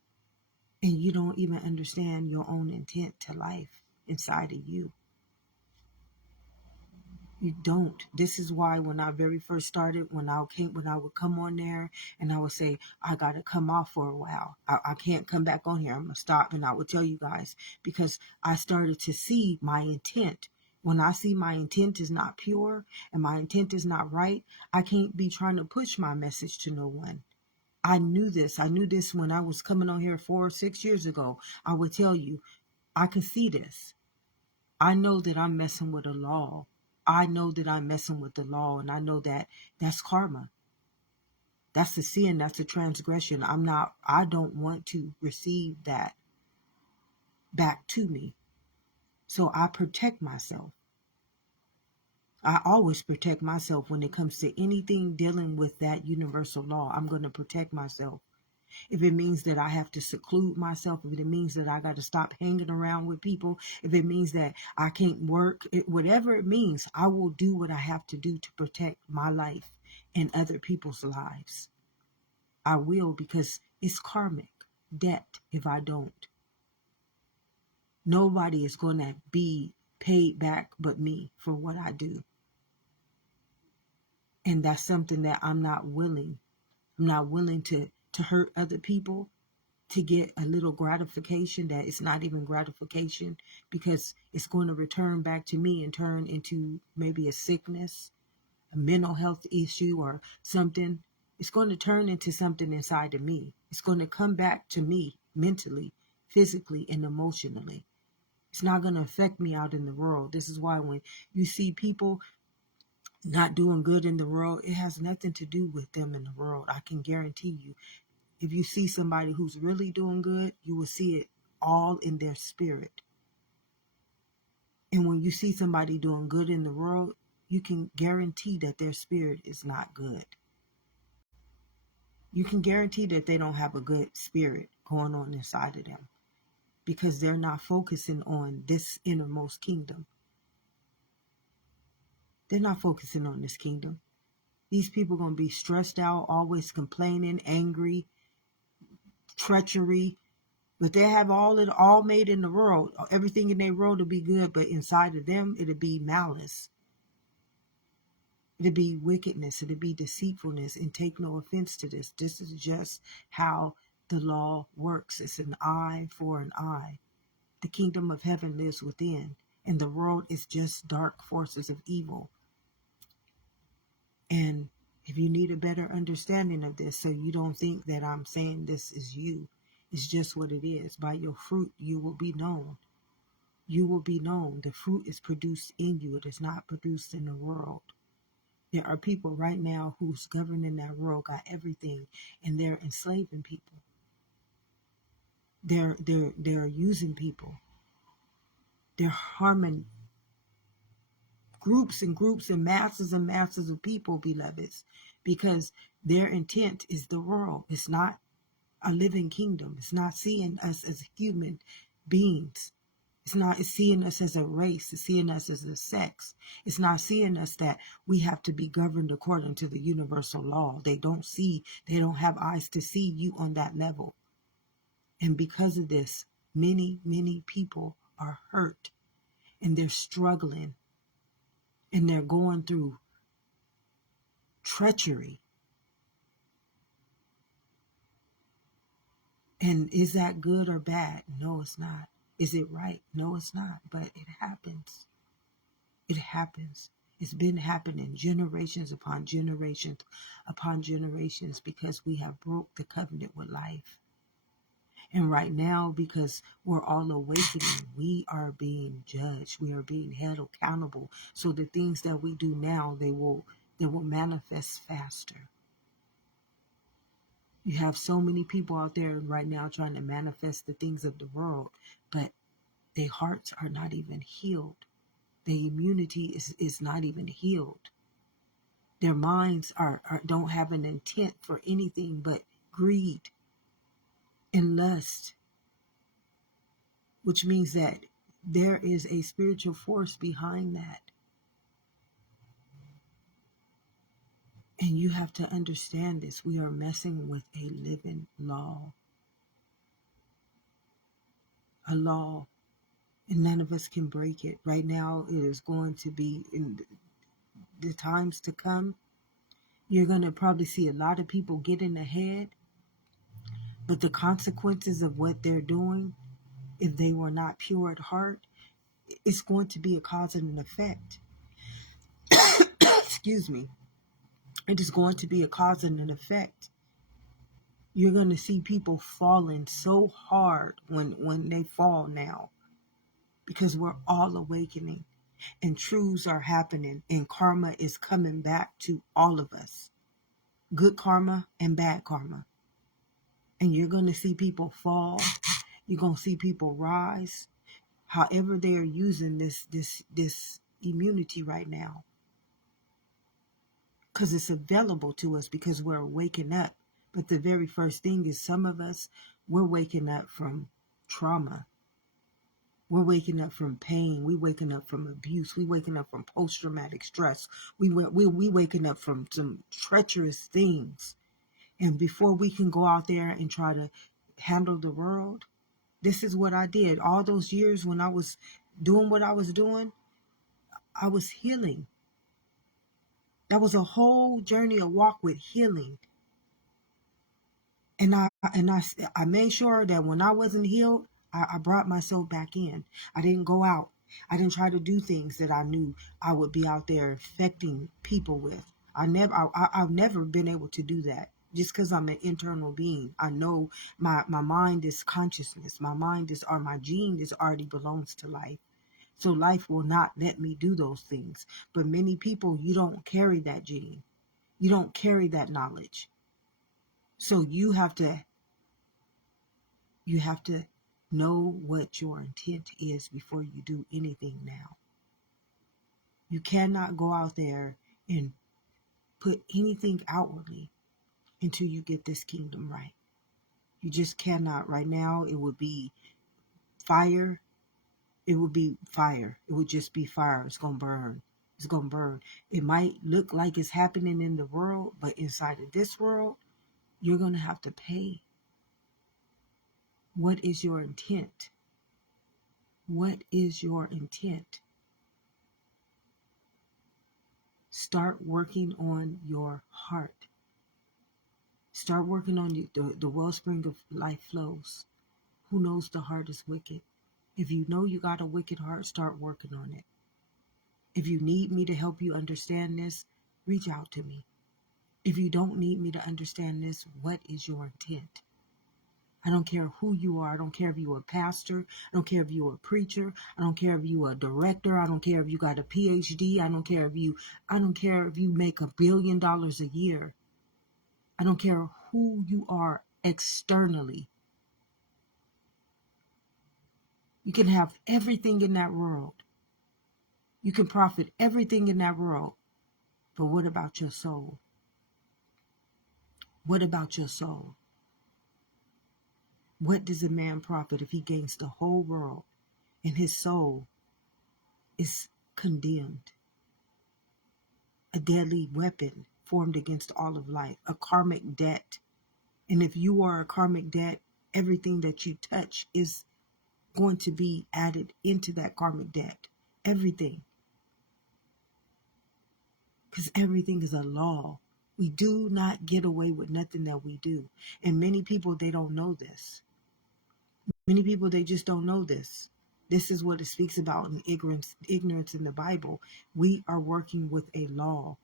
and you don't even understand your own intent to life inside of you. You don't. This is why when I very first started, when I would come on there and I would say, I got to come off for a while. I can't come back on here. I'm going to stop. And I would tell you guys, because I started to see my intent. When I see my intent is not pure and my intent is not right, I can't be trying to push my message to no one. I knew this. I knew this when I was coming on here 4 or 6 years ago. I would tell you, I could see this. I know that I'm messing with a law. I know that I'm messing with the law, and I know that that's karma. That's a sin. That's a transgression. I don't want to receive that back to me. So I protect myself. I always protect myself when it comes to anything dealing with that universal law. I'm going to protect myself. If it means that I have to seclude myself, if it means that I got to stop hanging around with people, if it means that I can't work, whatever it means, I will do what I have to do to protect my life and other people's lives. I will, because it's karmic debt if I don't. Nobody is going to be paid back but me for what I do. And that's something that I'm not willing. I'm not willing to hurt other people, to get a little gratification that it's not even gratification, because it's going to return back to me and turn into maybe a sickness, a mental health issue or something. It's going to turn into something inside of me. It's going to come back to me mentally, physically, and emotionally. It's not going to affect me out in the world. This is why when you see people not doing good in the world, it has nothing to do with them in the world. I can guarantee you. If you see somebody who's really doing good, you will see it all in their spirit. And when you see somebody doing good in the world, you can guarantee that their spirit is not good. You can guarantee that they don't have a good spirit going on inside of them, because they're not focusing on this innermost kingdom. They're not focusing on this kingdom. These people are going to be stressed out, always complaining, angry, treachery. But they have all made in the world. Everything in their world will be good, but inside of them, it'll be malice. It'll be wickedness. It'll be deceitfulness. And take no offense to this. This is just how the law works. It's an eye for an eye. The kingdom of heaven lives within, and the world is just dark forces of evil. And if you need a better understanding of this, so you don't think that I'm saying this is you, it's just what it is. By your fruit, you will be known. You will be known. The fruit is produced in you. It is not produced in the world. There are people right now who's governing that world, got everything, and they're enslaving people. They're using people. They're harming groups and groups and masses of people, beloveds, because their intent is the world. It's not a living kingdom. It's not seeing us as human beings. It's seeing us as a race. It's seeing us as a sex. It's not seeing us that we have to be governed according to the universal law. They don't have eyes to see you on that level. And because of this, many, many people are hurt, and they're struggling, and they're going through treachery. And is that good or bad? No, it's not. Is it right? No, it's not. But it happens. It happens. It's been happening generations upon generations because we have broke the covenant with life. And right now, because we're all awakening, we are being judged. We are being held accountable. So the things that we do now, they will manifest faster. You have so many people out there right now trying to manifest the things of the world, but their hearts are not even healed. Their immunity is not even healed. Their minds don't have an intent for anything but greed and lust, which means that there is a spiritual force behind that. And you have to understand this. We are messing with a living law. A law. And none of us can break it. Right now, it is going to be, in the times to come, you're going to probably see a lot of people getting ahead. But the consequences of what they're doing, if they were not pure at heart, it's going to be a cause and an effect. Excuse me. It is going to be a cause and an effect. You're going to see people falling so hard when they fall now, because we're all awakening and truths are happening and karma is coming back to all of us. Good karma and bad karma. And you're going to see people fall. You're going to see people rise. However they are using this immunity right now. Because it's available to us because we're waking up. But the very first thing is, some of us, we're waking up from trauma. We're waking up from pain. We're waking up from abuse. We're waking up from post-traumatic stress. We waking up from some treacherous things. And before we can go out there and try to handle the world, this is what I did. All those years when I was doing what I was doing, I was healing. That was a whole journey, a walk with healing. And I made sure that when I wasn't healed, I brought myself back in. I didn't go out. I didn't try to do things that I knew I would be out there infecting people with. I've never been able to do that. Just because I'm an internal being, I know my mind is consciousness. My mind is, or my gene is already belongs to life. So life will not let me do those things. But many people, you don't carry that gene. You don't carry that knowledge. So you have to know what your intent is before you do anything now. You cannot go out there and put anything outwardly until you get this kingdom right. You just cannot. Right now, it would be fire. It would be fire. It would just be fire. It's going to burn. It's going to burn. It might look like it's happening in the world, but inside of this world, you're going to have to pay. What is your intent? What is your intent? Start working on your heart. Start working on the wellspring of life flows. Who knows the heart is wicked? If you know you got a wicked heart, start working on it. If you need me to help you understand this, reach out to me. If you don't need me to understand this, what is your intent? I don't care who you are. I don't care if you're a pastor. I don't care if you're a preacher. I don't care if you're a director. I don't care if you got a PhD. I don't care if you make $1 billion a year. I don't care who you are externally. You can have everything in that world. You can profit everything in that world. But what about your soul? What about your soul? What does a man profit if he gains the whole world and his soul is condemned? A deadly weapon formed against all of life, a karmic debt. And if you are a karmic debt, everything that you touch is going to be added into that karmic debt. Everything. Because everything is a law. We do not get away with nothing that we do. And many people, they don't know this. Many people, they just don't know this. This is what it speaks about in ignorance in the Bible. We are working with a law.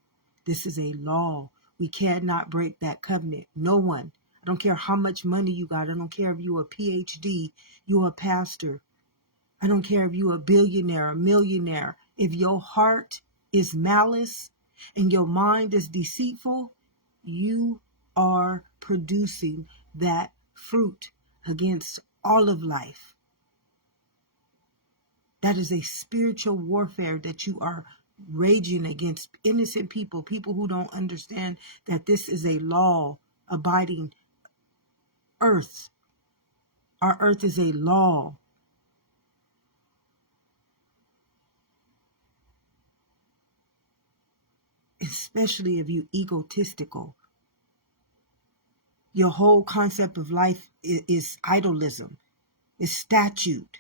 This is a law. We cannot break that covenant. No one. I don't care how much money you got. I don't care if you're a PhD, you're a pastor. I don't care if you're a billionaire, a millionaire. If your heart is malice and your mind is deceitful, you are producing that fruit against all of life. That is a spiritual warfare that you are raging against innocent people, people who don't understand that this is a law abiding earth. Our earth is a law. Especially if you're egotistical. Your whole concept of life is idolism, is statute.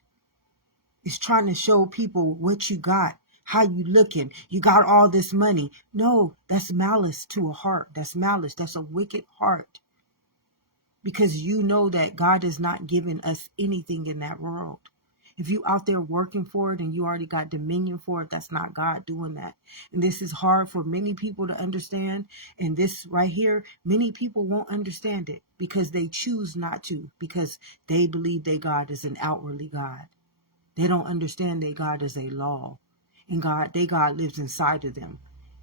It's trying to show people what you got, how you looking. You got all this money. No, that's malice to a heart. That's malice. That's a wicked heart. Because you know that God has not given us anything in that world. If you out there working for it and you already got dominion for it, that's not God doing that. And this is hard for many people to understand. And this right here, many people won't understand it because they choose not to, because they believe their God is an outwardly God. They don't understand that God is a law. And their God lives inside of them.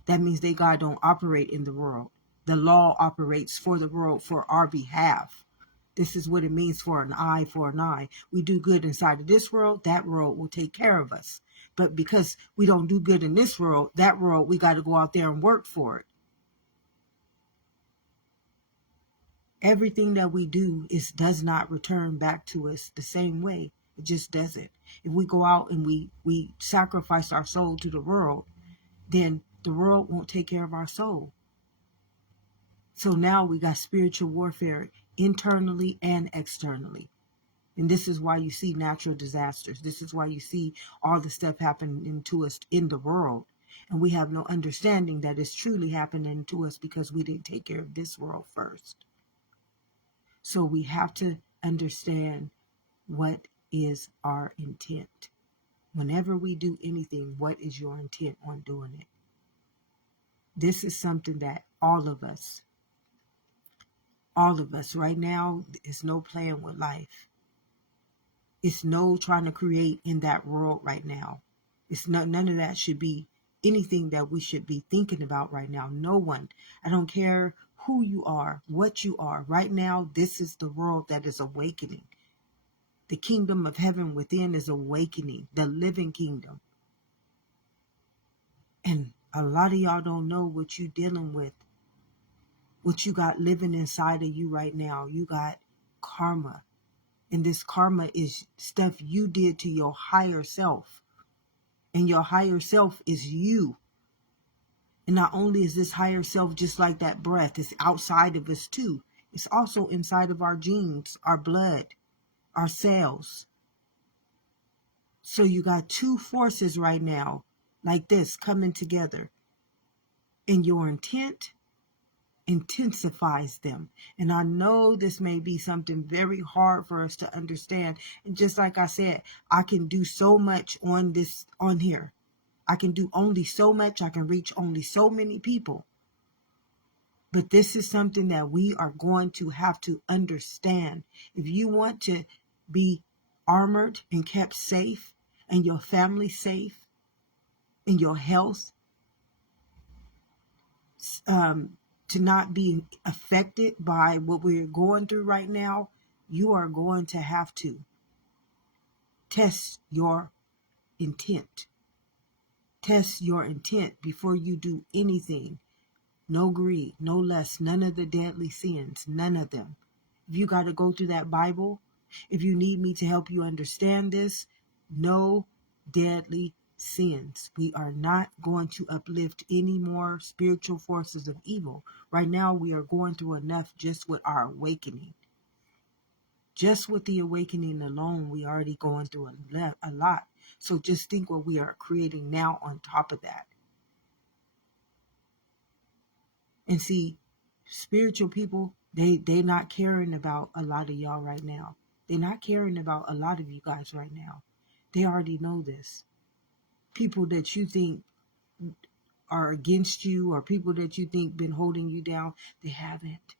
That means their God don't operate in the world. The law operates for the world for our behalf. This is what it means for an eye for an eye. We do good inside of this world, that world will take care of us. But because we don't do good in this world, that world, we got to go out there and work for it. Everything that we do does not return back to us the same way. It just doesn't. If we go out and we sacrifice our soul to the world, then the world won't take care of our soul. So now we got spiritual warfare internally and externally. And this is why you see natural disasters. This is why you see all the stuff happening to us in the world. And we have no understanding that it's truly happening to us because we didn't take care of this world first. So we have to understand what is our intent. Whenever we do anything, what is your intent on doing it? This is something that all of us right now, is no playing with life. It's no trying to create in that world right now. It's none of that should be anything that we should be thinking about right now. No one. I don't care who you are, what you are. Right now, this is the world that is awakening. The kingdom of heaven within is awakening, the living kingdom. And a lot of y'all don't know what you're dealing with, what you got living inside of you right now. You got karma. And this karma is stuff you did to your higher self. And your higher self is you. And not only is this higher self just like that breath, it's outside of us too. It's also inside of our genes, our blood, our cells. So you got two forces right now, like this, coming together. And your intent intensifies them. And I know this may be something very hard for us to understand. And just like I said, I can do so much on here. I can do only so much. I can reach only so many people. But this is something that we are going to have to understand. If you want to be armored and kept safe, and your family safe, and your health, to not be affected by what we're going through right now, you are going to have to test your intent. Test your intent before you do anything. No greed, no lust, none of the deadly sins, none of them. If you got to go through that Bible, if you need me to help you understand this, no deadly sins. We are not going to uplift any more spiritual forces of evil. Right now, we are going through enough just with our awakening. Just with the awakening alone, we already going through a lot. So just think what we are creating now on top of that. And see, spiritual people, they not caring about a lot of y'all right now. They're not caring about a lot of you guys right now. They already know this. People that you think are against you, or people that you think been holding you down, they haven't.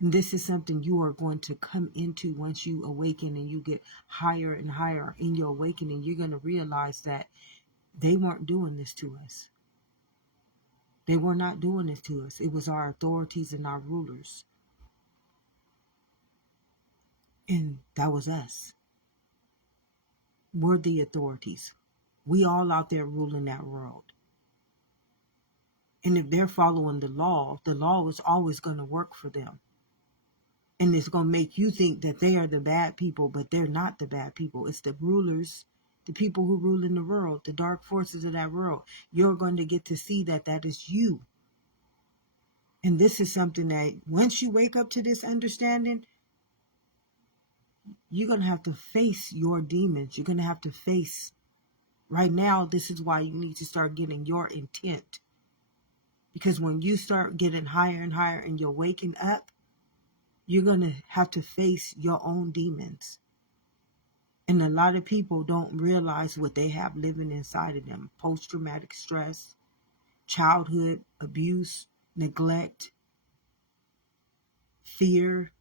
And this is something you are going to come into once you awaken and you get higher and higher in your awakening. You're going to realize that they weren't doing this to us. They were not doing this to us. It was our authorities and our rulers. And that was us. We're the authorities. We all out there ruling that world. And if they're following the law is always going to work for them. And it's going to make you think that they are the bad people, but they're not the bad people. It's the rulers, the people who rule in the world, the dark forces of that world. You're going to get to see that that is you. And this is something that once you wake up to this understanding, you're going to have to face your demons. You're going to have to face, right now, this is why you need to start getting your intent. Because when you start getting higher and higher and you're waking up, you're going to have to face your own demons. And a lot of people don't realize what they have living inside of them. Post-traumatic stress, childhood abuse, neglect, fear,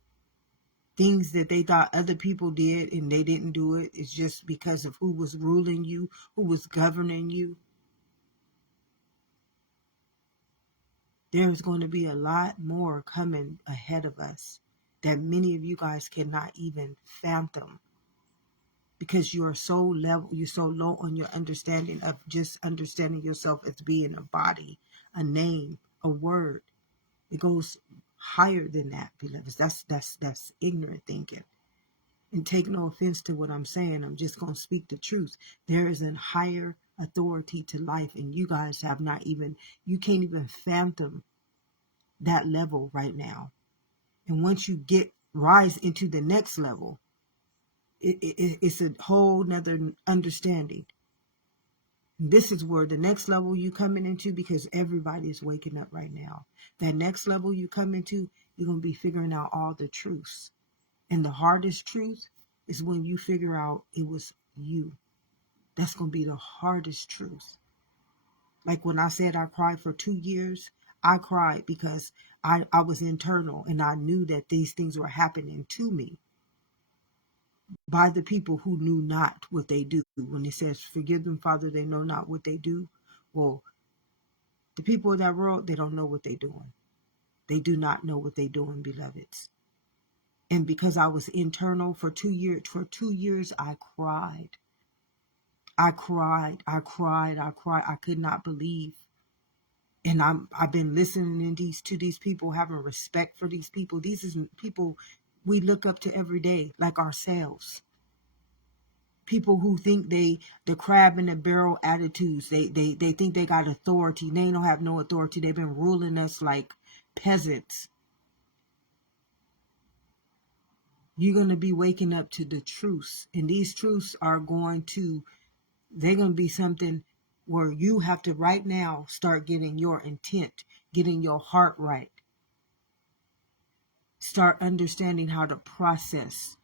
things that they thought other people did and they didn't do it. It's just because of who was ruling you, who was governing you. There's going to be a lot more coming ahead of us that many of you guys cannot even fathom, because you're so low on your understanding of just understanding yourself as being a body, a name, a word. It goes higher than that, beloveds. That's ignorant thinking. And take no offense to what I'm saying. I'm just going to speak the truth. There is a higher authority to life, and you guys have not even, you can't even fathom that level right now. And once you rise into the next level, it's a whole nother understanding. This is where the next level you coming into, because everybody is waking up right now. That next level you come into, you're going to be figuring out all the truths. And the hardest truth is when you figure out it was you. That's going to be the hardest truth. Like when I said I cried for 2 years, I cried because I was internal and I knew that these things were happening to me by the people who knew not what they do. When it says, forgive them, Father, they know not what they do. Well, the people of that world, they don't know what they're doing. They do not know what they're doing, beloveds. And because I was internal for 2 years, I cried. I could not believe. And I've been listening to these people, having respect for these people. These is people we look up to every day, like ourselves. People who think the crab in the barrel attitudes, they think they got authority. They don't have no authority. They've been ruling us like peasants. You're going to be waking up to the truths. And these truths are they're going to be something where you have to right now start getting your intent, getting your heart right. Start understanding how to process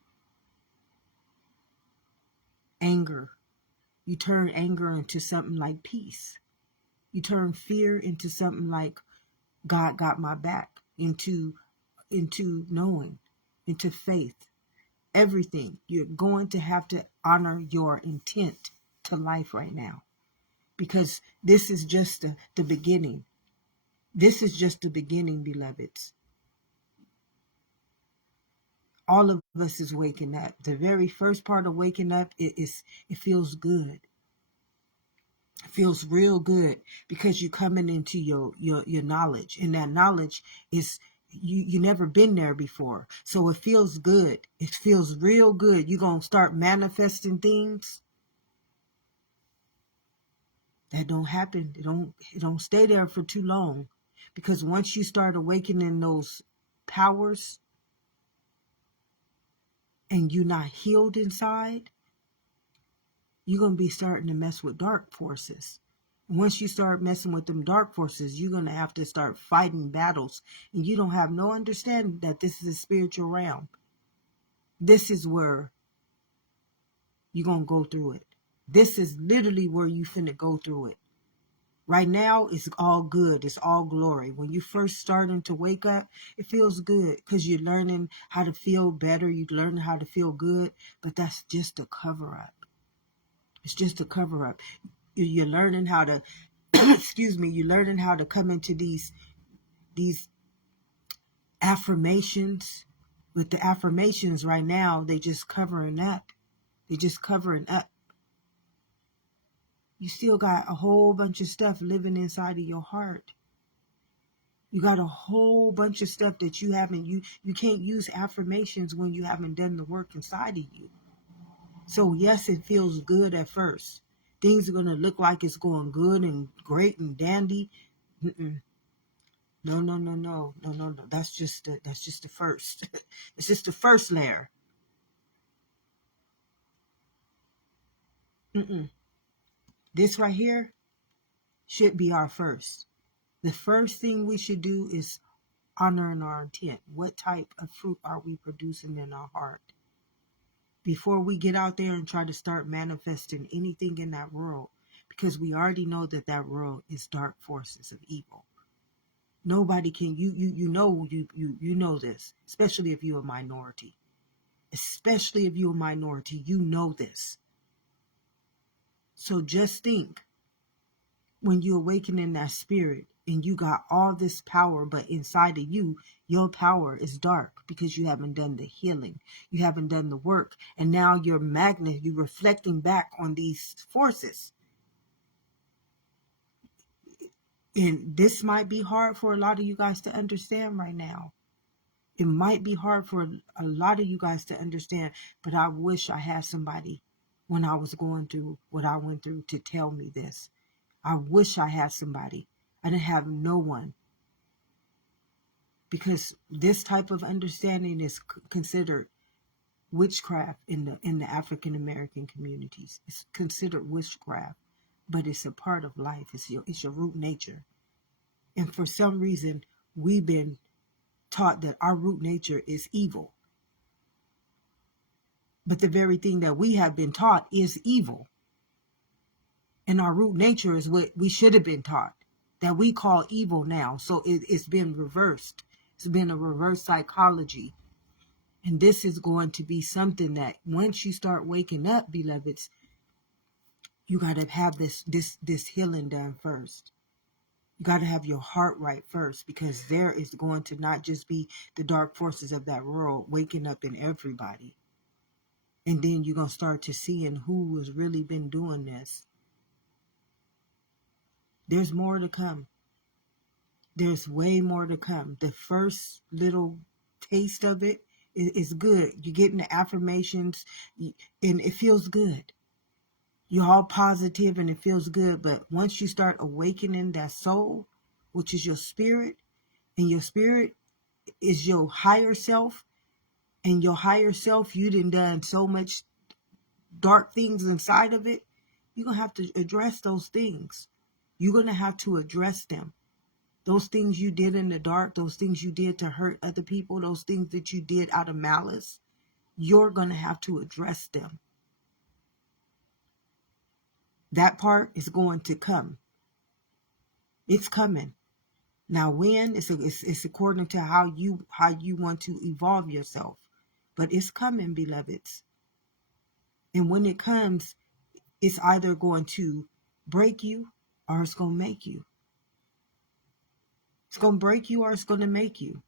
anger. You turn anger into something like peace. You turn fear into something like God got my back, into knowing, into faith. Everything. You're going to have to honor your intent to life right now, because this is just the beginning. This is just the beginning, beloveds. All of us is waking up. The very first part of waking up, it feels good. It feels real good, because you're coming into your knowledge, and that knowledge is you never been there before. So it feels good. It feels real good. You're going to start manifesting things that don't happen. It don't stay there for too long, because once you start awakening those powers and you're not healed inside, you're going to be starting to mess with dark forces. And once you start messing with them dark forces, you're going to have to start fighting battles. And you don't have no understanding that this is a spiritual realm. This is where you're going to go through it. This is literally where you finna go through it. Right now, it's all good. It's all glory. When you first starting to wake up, it feels good because you're learning how to feel better. You're learning how to feel good, but that's just a cover up. It's just a cover up. You're learning how to, excuse me, you're learning how to come into these affirmations. With the affirmations right now, they just covering up. They're just covering up. You still got a whole bunch of stuff living inside of your heart. You got a whole bunch of stuff that you haven't, you can't use affirmations when you haven't done the work inside of you. So yes, it feels good at first. Things are going to look like it's going good and great and dandy. Mm-mm. No, no, no, no, no, no, no. That's just the first. It's just the first layer. Mm-mm. This right here should be our first. The first thing we should do is honoring our intent. What type of fruit are we producing in our heart? Before we get out there and try to start manifesting anything in that world, because we already know that that world is dark forces of evil. Nobody can, you know this, especially if you're a minority. Especially if you're a minority, you know this. So just think, when you awaken in that spirit and you got all this power, but inside of you, your power is dark because you haven't done the healing. You haven't done the work. And now you're magnet, you're reflecting back on these forces. And this might be hard for a lot of you guys to understand right now. It might be hard for a lot of you guys to understand, but I wish I had somebody when I was going through what I went through to tell me this. I wish I had somebody. I didn't have no one. Because this type of understanding is considered witchcraft in the African American communities. It's considered witchcraft, but it's a part of life. It's your root nature. And for some reason, we've been taught that our root nature is evil. But the very thing that we have been taught is evil. And our root nature is what we should have been taught, that we call evil now. So it's been reversed. It's been a reverse psychology. And this is going to be something that once you start waking up, beloveds, you got to have this healing done first. You got to have your heart right first, because there is going to not just be the dark forces of that world waking up in everybody. And then you're going to start to seeing who has really been doing this. There's more to come. There's way more to come. The first little taste of it is good. You're getting the affirmations and it feels good. You're all positive and it feels good. But once you start awakening that soul, which is your spirit, and your spirit is your higher self, and your higher self, you done so much dark things inside of it, you're going to have to address those things. You're going to have to address them. Those things you did in the dark, those things you did to hurt other people, those things that you did out of malice, you're going to have to address them. That part is going to come. It's coming. Now, when it's according to how you want to evolve yourself, but it's coming, beloveds. And when it comes, it's either going to break you or it's going to make you. It's going to break you or it's going to make you.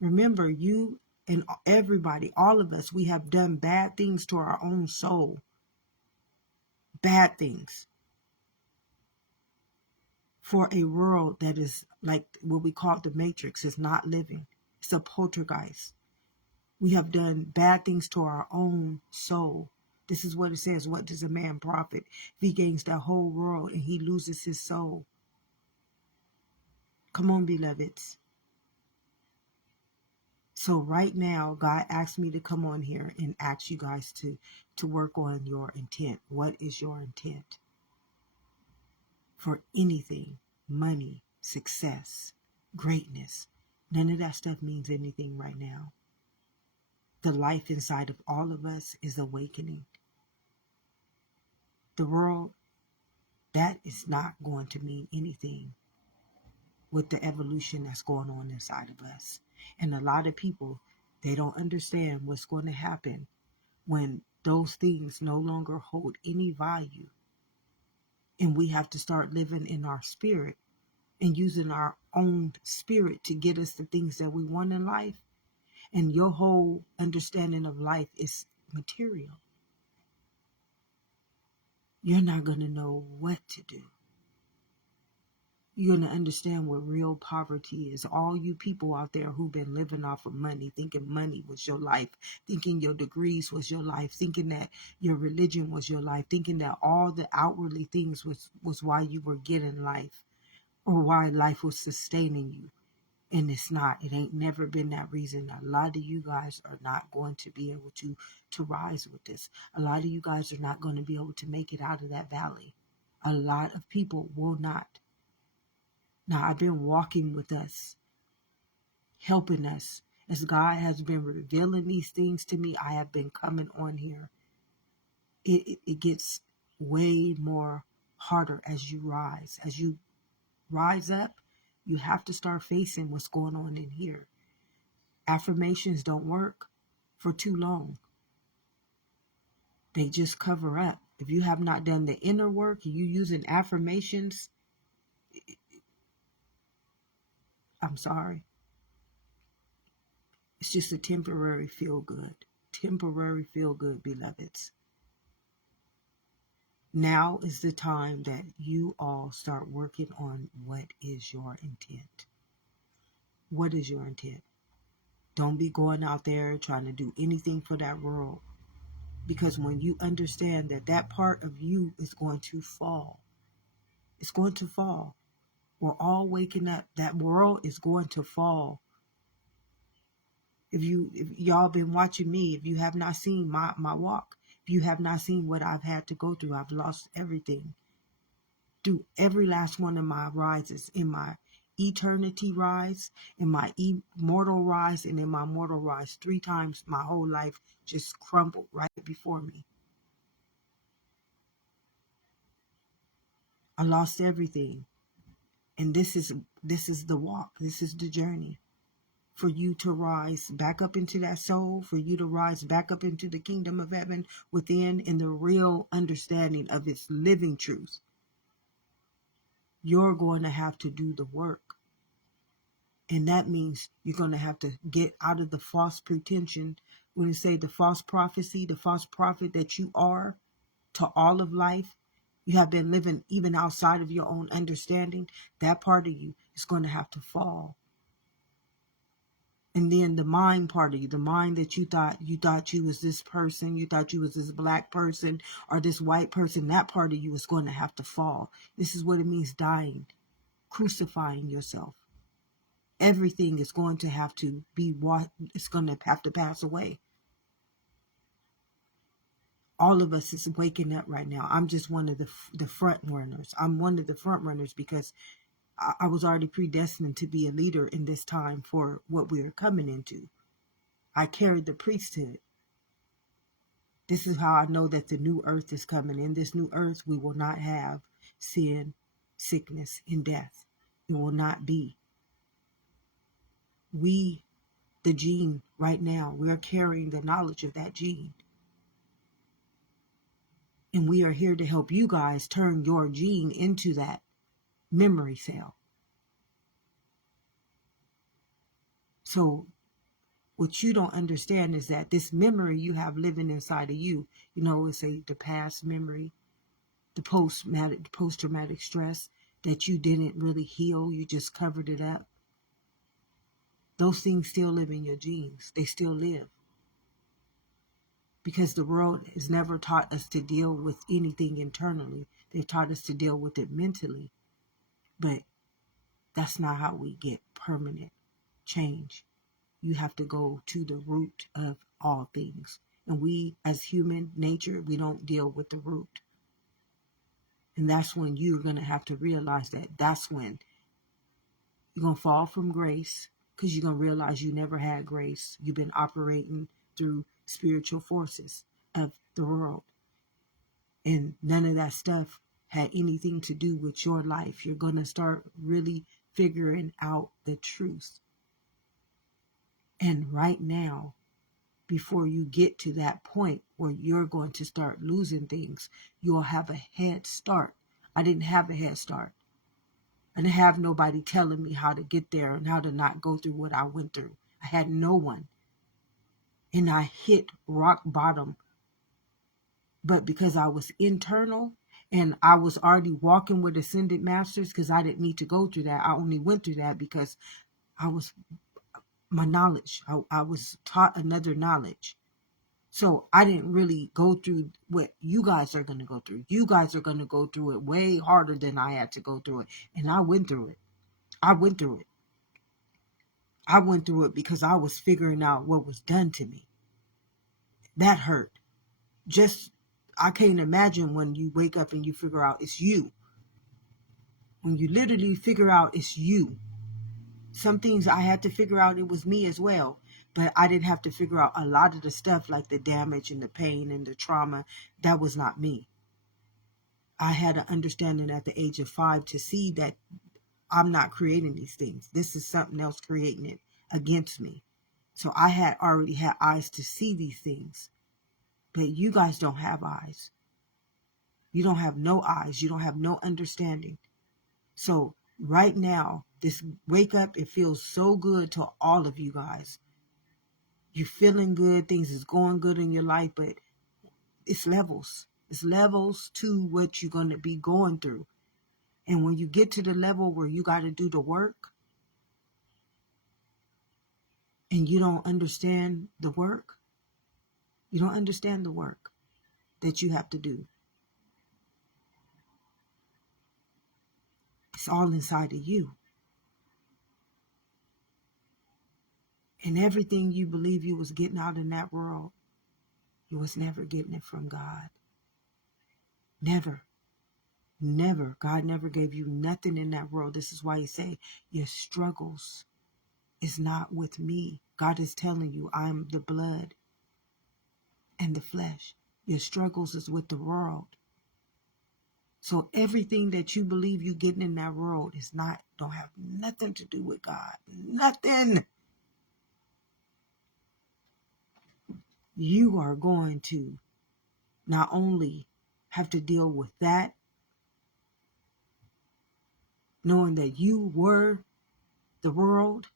Remember, you and everybody, all of us, we have done bad things to our own soul. Bad things. For a world that is like what we call the Matrix, is not living. It's a poltergeist. We have done bad things to our own soul. This is what it says. What does a man profit if he gains the whole world and he loses his soul? Come on, beloveds. So right now, God asked me to come on here and ask you guys to work on your intent. What is your intent? For anything, money, success, greatness. None of that stuff means anything right now. The life inside of all of us is awakening. The world, that is not going to mean anything with the evolution that's going on inside of us. And a lot of people, they don't understand what's going to happen when those things no longer hold any value. And we have to start living in our spirit and using our own spirit to get us the things that we want in life. And your whole understanding of life is material. You're not going to know what to do. You're going to understand what real poverty is. All you people out there who've been living off of money, thinking money was your life, thinking your degrees was your life, thinking that your religion was your life, thinking that all the outwardly things was why you were getting life or why life was sustaining you. And it's not. It ain't never been that reason. A lot of you guys are not going to be able to rise with this. A lot of you guys are not going to be able to make it out of that valley. A lot of people will not. Now, I've been walking with us, helping us. As God has been revealing these things to me, I have been coming on here. It gets way more harder as you rise. As you rise up, you have to start facing what's going on in here. Affirmations don't work for too long. They just cover up. If you have not done the inner work, you using affirmations, I'm sorry. It's just a temporary feel good. Temporary feel good, beloveds. Now is the time that you all start working on what is your intent. What is your intent? Don't be going out there trying to do anything for that world. Because when you understand that that part of you is going to fall, it's going to fall. We're all waking up. That world is going to fall. If y'all been watching me, if you have not seen my walk, if you have not seen what I've had to go through, I've lost everything. Through every last one of my rises, in my eternity rise, in my immortal rise, and in my mortal rise, 3 times my whole life just crumbled right before me. I lost everything. And this is the walk. This is the journey. For you to rise back up into that soul, for you to rise back up into the kingdom of heaven within in the real understanding of its living truth. You're going to have to do the work. And that means you're going to have to get out of the false pretension. When you say the false prophecy, the false prophet that you are to all of life, you have been living even outside of your own understanding. That part of you is going to have to fall. And then the mind part of you, the mind that you thought you was this person, you thought you was this black person or this white person, that part of you is going to have to fall. This is what it means dying, crucifying yourself. Everything is going to have to be what it's going to have to pass away. All of us is waking up right now. I'm just one of the front runners. I'm one of the front runners because I was already predestined to be a leader in this time for what we are coming into. I carried the priesthood. This is how I know that the new earth is coming. In this new earth, we will not have sin, sickness, and death. It will not be. We, the gene right now, we're carrying the knowledge of that gene. And we are here to help you guys turn your gene into that memory cell. So what you don't understand is that this memory you have living inside of you, it's the past memory, the post-traumatic stress that you didn't really heal, you just covered it up. Those things still live in your genes. They still live. Because the world has never taught us to deal with anything internally. They've taught us to deal with it mentally. But that's not how we get permanent change. You have to go to the root of all things. And we, as human nature, we don't deal with the root. And that's when you're going to have to realize that that's when you're going to fall from grace, because you're going to realize you never had grace. You've been operating through spiritual forces of the world. And none of that stuff had anything to do with your life. You're going to start really figuring out the truth. And right now, before you get to that point where you're going to start losing things, you'll have a head start. I didn't have a head start. I didn't have nobody telling me how to get there and how to not go through what I went through. I had no one. And I hit rock bottom. But because I was internal and I was already walking with ascended masters, because I didn't need to go through that. I only went through that because my knowledge. I was taught another knowledge. So I didn't really go through what you guys are going to go through. You guys are going to go through it way harder than I had to go through it. And I went through it. I went through it. I went through it because I was figuring out what was done to me. That hurt. I can't imagine when you wake up and you figure out it's you. When you literally figure out it's you. Some things I had to figure out it was me as well. But I didn't have to figure out a lot of the stuff like the damage and the pain and the trauma. That was not me. I had an understanding at the age of 5 to see that I'm not creating these things. This is something else creating it against me. So I had already had eyes to see these things. But you guys don't have eyes. You don't have no eyes. You don't have no understanding. So right now, this wake up, it feels so good to all of you guys. You're feeling good. Things is going good in your life, but it's levels. It's levels to what you're going to be going through. And when you get to the level where you got to do the work and you don't understand the work, you don't understand the work that you have to do. It's all inside of you. And everything you believe you was getting out in that world, you was never getting it from God. Never. Never. God never gave you nothing in that world. This is why he say your struggles is not with me. God is telling you I'm the blood and the flesh. Your struggles is with the world. So everything that you believe you getting in that world don't have nothing to do with God. Nothing. You are going to not only have to deal with that, knowing that you were the world,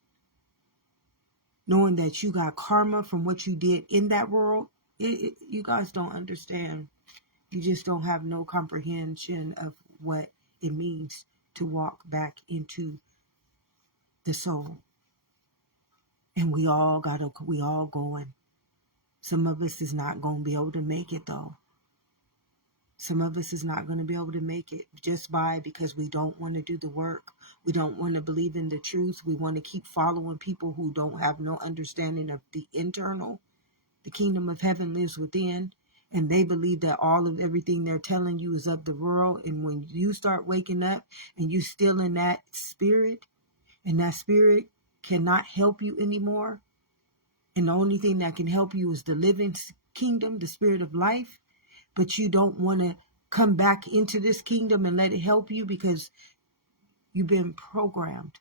knowing that you got karma from what you did in that world. You guys don't understand. You just don't have no comprehension of what it means to walk back into the soul. And we all going. Some of us is not going to be able to make it though. Some of us is not going to be able to make it because we don't want to do the work. We don't want to believe in the truth. We want to keep following people who don't have no understanding of the internal. The kingdom of heaven lives within, and they believe that all of everything they're telling you is of the world. And when you start waking up and you still in that spirit, and that spirit cannot help you anymore, and the only thing that can help you is the living kingdom, the spirit of life, but you don't want to come back into this kingdom and let it help you because you've been programmed.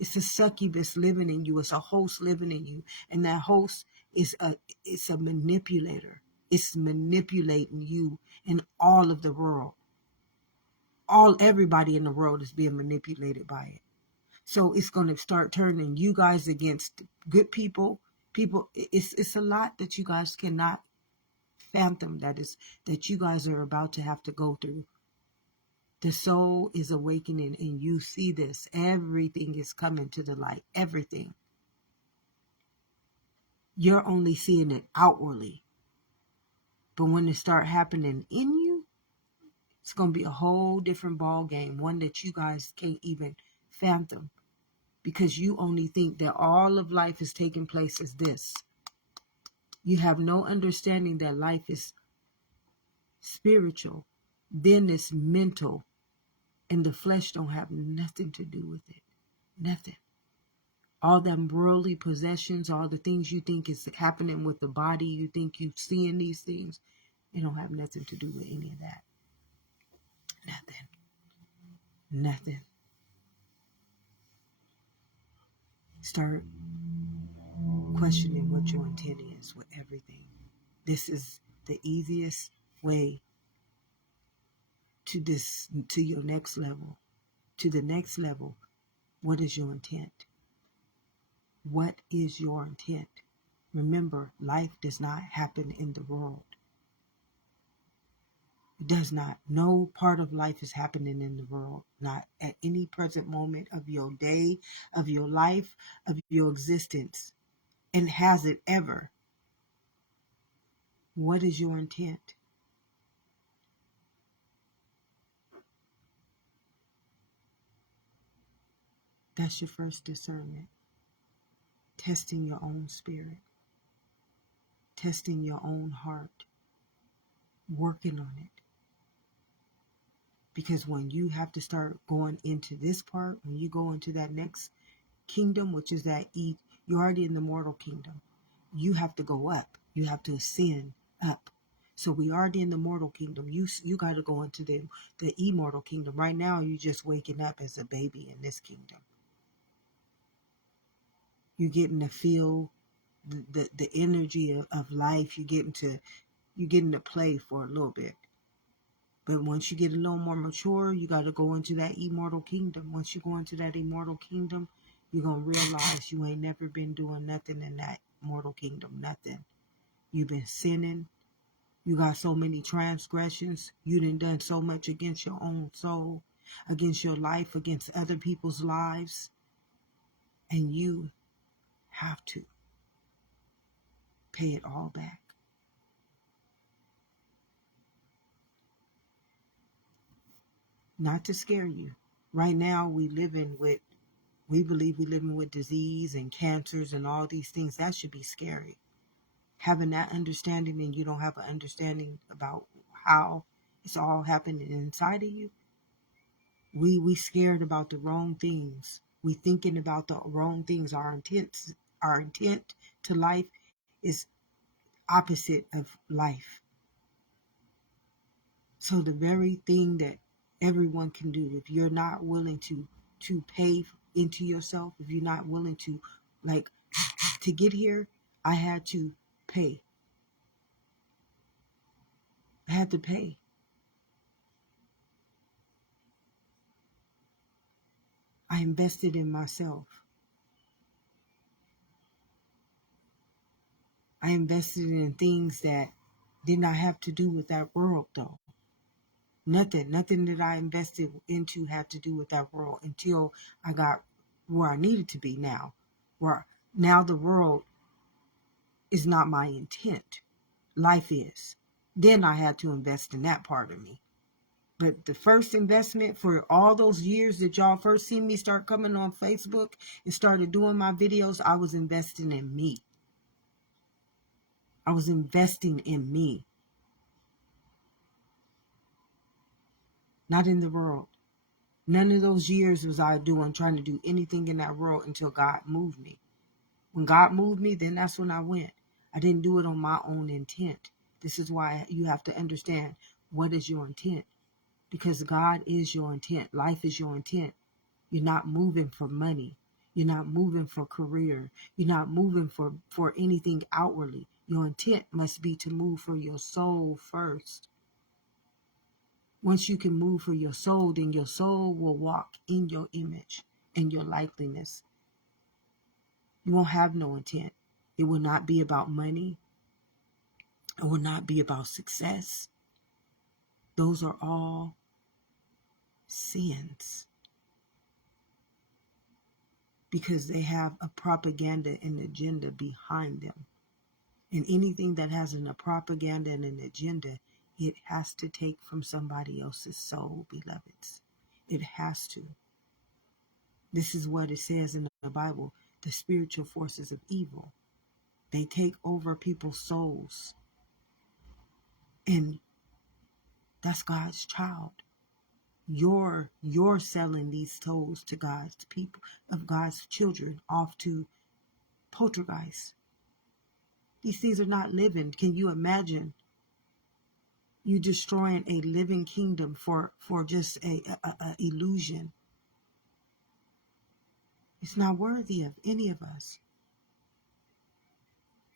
It's a succubus living in you. It's a host living in you. And that host it's a manipulator. It's manipulating you in all of the world. Everybody in the world is being manipulated by it. So it's going to start turning you guys against good people. It's a lot that you guys cannot fathom that you guys are about to have to go through. The soul is awakening and you see this. Everything is coming to the light. Everything. You're only seeing it outwardly. But when it start happening in you, it's going to be a whole different ball game. One that you guys can't even fathom. Because you only think that all of life is taking place as this. You have no understanding that life is spiritual. Then it's mental. And the flesh don't have nothing to do with it. Nothing. All them worldly possessions, all the things you think is happening with the body, you think you seeing these things, it don't have nothing to do with any of that. Nothing. Nothing. Start questioning what your intent is with everything. This is the easiest way to your next level. To the next level. What is your intent? What is your intent? Remember, life does not happen in the world. It does not. No part of life is happening in the world. Not at any present moment of your day, of your life, of your existence. And has it ever? What is your intent? That's your first discernment. Testing your own spirit. Testing your own heart. Working on it. Because when you have to start going into this part, when you go into that next kingdom, which is that you're already in the mortal kingdom. You have to go up. You have to ascend up. So we already in the mortal kingdom. You got to go into the immortal kingdom. Right now, you're just waking up as a baby in this kingdom. You're getting to feel the energy of life. You're getting to play for a little bit. But once you get a little more mature, you got to go into that immortal kingdom. Once you go into that immortal kingdom, you're going to realize you ain't never been doing nothing in that mortal kingdom. Nothing. You've been sinning. You got so many transgressions. You done so much against your own soul, against your life, against other people's lives. And you have to pay it all back. Not to scare you. Right now, we believe we're living with disease and cancers and all these things. That should be scary. Having that understanding and you don't have an understanding about how it's all happening inside of you. We scared about the wrong things. We thinking about the wrong things. Our intent to life is opposite of life. So the very thing that everyone can do, if you're not willing to pay into yourself, if you're not willing to, like, to get here, I had to pay. I had to pay. I invested in myself. I invested in things that did not have to do with that world, though. Nothing that I invested into had to do with that world until I got where I needed to be now. Where now the world is not my intent. Life is. Then I had to invest in that part of me. But the first investment for all those years that y'all first seen me start coming on Facebook and started doing my videos, I was investing in me. I was investing in me. Not in the world. None of those years was I trying to do anything in that world until God moved me. When God moved me, then that's when I went. I didn't do it on my own intent. This is why you have to understand what is your intent. Because God is your intent. Life is your intent. You're not moving for money. You're not moving for career. You're not moving for anything outwardly. Your intent must be to move for your soul first. Once you can move for your soul, then your soul will walk in your image and your likeness. You won't have no intent. It will not be about money. It will not be about success. Those are all sins. Because they have a propaganda and agenda behind them. And anything that has a propaganda and an agenda, it has to take from somebody else's soul, beloveds. It has to. This is what it says in the Bible, the spiritual forces of evil. They take over people's souls. And that's God's child. You're selling these souls to God's people, of God's children, off to poltergeists. These things are not living. Can you imagine you destroying a living kingdom for just a illusion? It's not worthy of any of us.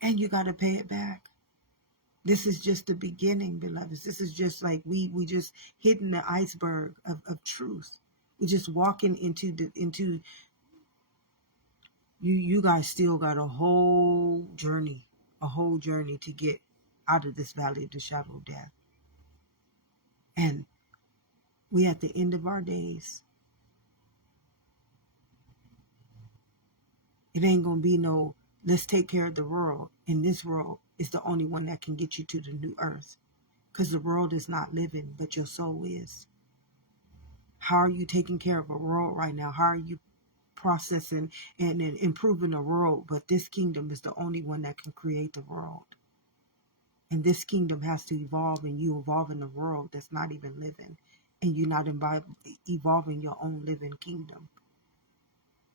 And you got to pay it back. This is just the beginning, beloveds. This is just like we just hitting the iceberg of truth. We're just walking into you guys still got a whole journey to get out of this valley of the shadow of death. And we at the end of our days. It ain't gonna be no let's take care of the world. And this world is the only one that can get you to the new earth. Because the world is not living, but your soul is. How are you taking care of a world right now? How are you processing and improving the world? But this kingdom is the only one that can create the world. And this kingdom has to evolve, and you evolve in a world that's not even living. And you're not evolving your own living kingdom.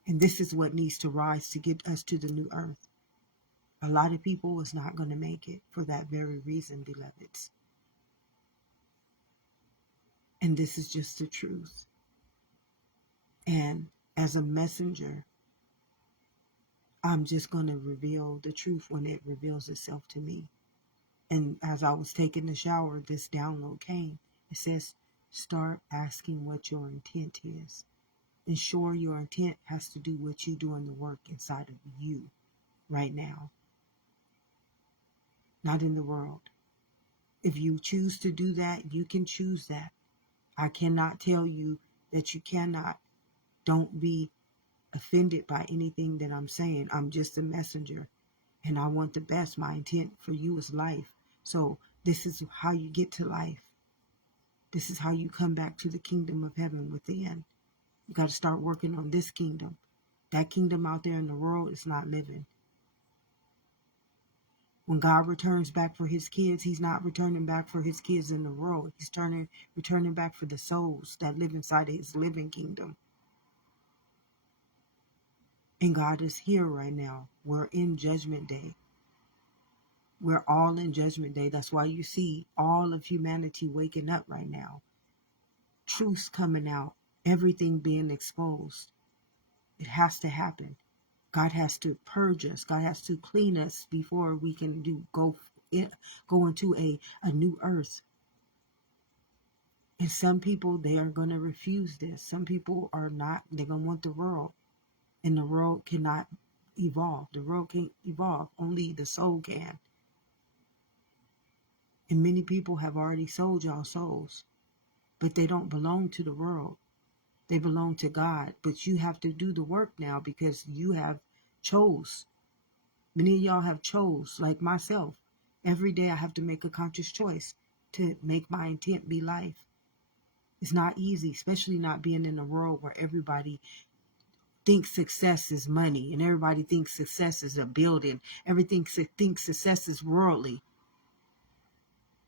And this is what needs to rise to get us to the new earth. A lot of people is not going to make it for that very reason, beloveds. And this is just the truth. And as a messenger, I'm just going to reveal the truth when it reveals itself to me. And as I was taking the shower, this download came. It says, start asking what your intent is. Ensure your intent has to do what you doing the work inside of you right now, not in the world. If you choose to do that, you can choose that. I cannot tell you that you cannot. Don't be offended by anything that I'm saying. I'm just a messenger, and I want the best. My intent for you is life. So this is how you get to life. This is how you come back to the kingdom of heaven within. You got to start working on this kingdom. That kingdom out there in the world is not living. When God returns back for his kids, he's not returning back for his kids in the world. He's returning back for the souls that live inside of his living kingdom. And God is here right now. We're in Judgment Day. We're all in Judgment Day. That's why you see all of humanity waking up right now. Truth's coming out. Everything being exposed. It has to happen. God has to purge us. God has to clean us before we can go into a new earth. And some people, they are going to refuse this. Some people are not. They're going to want the world. And the world cannot evolve. The world can't evolve. Only the soul can. And many people have already sold y'all souls. But they don't belong to the world. They belong to God. But you have to do the work now because you have chose. Many of y'all have chose, like myself. Every day I have to make a conscious choice to make my intent be life. It's not easy, especially not being in a world where everybody thinks success is money and everybody thinks success is a building. Everything thinks success is worldly.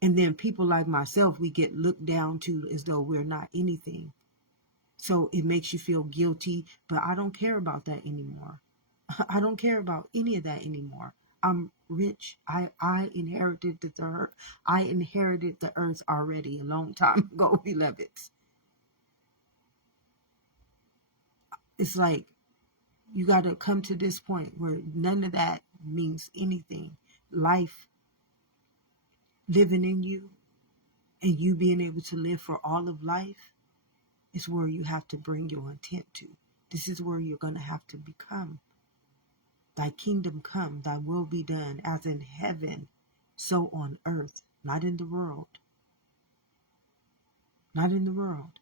And then people like myself, we get looked down to as though we're not anything. So it makes you feel guilty, but I don't care about that anymore. I don't care about any of that anymore. I'm rich. I inherited the earth. I inherited the earth already a long time ago, beloveds. It's like you got to come to this point where none of that means anything. Life living in you and you being able to live for all of life is where you have to bring your intent to. This is where you're going to have to become. Thy kingdom come, thy will be done, as in heaven, so on earth, not in the world. Not in the world.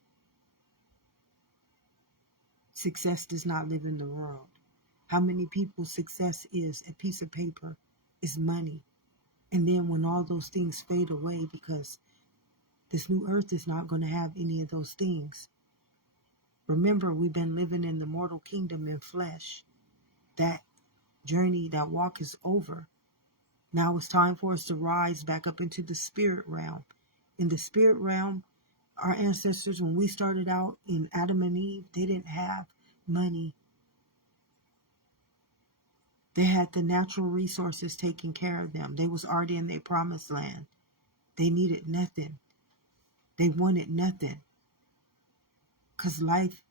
Success does not live in the world. How many people's success is a piece of paper, is money. And then when all those things fade away, because this new earth is not going to have any of those things. Remember, we've been living in the mortal kingdom in flesh. That journey, that walk is over. Now it's time for us to rise back up into the spirit realm. In the spirit realm, Our ancestors, when we started out in Adam and Eve, they didn't have money. They had the natural resources taking care of them. They was already in their promised land. They needed nothing. They wanted nothing. Because life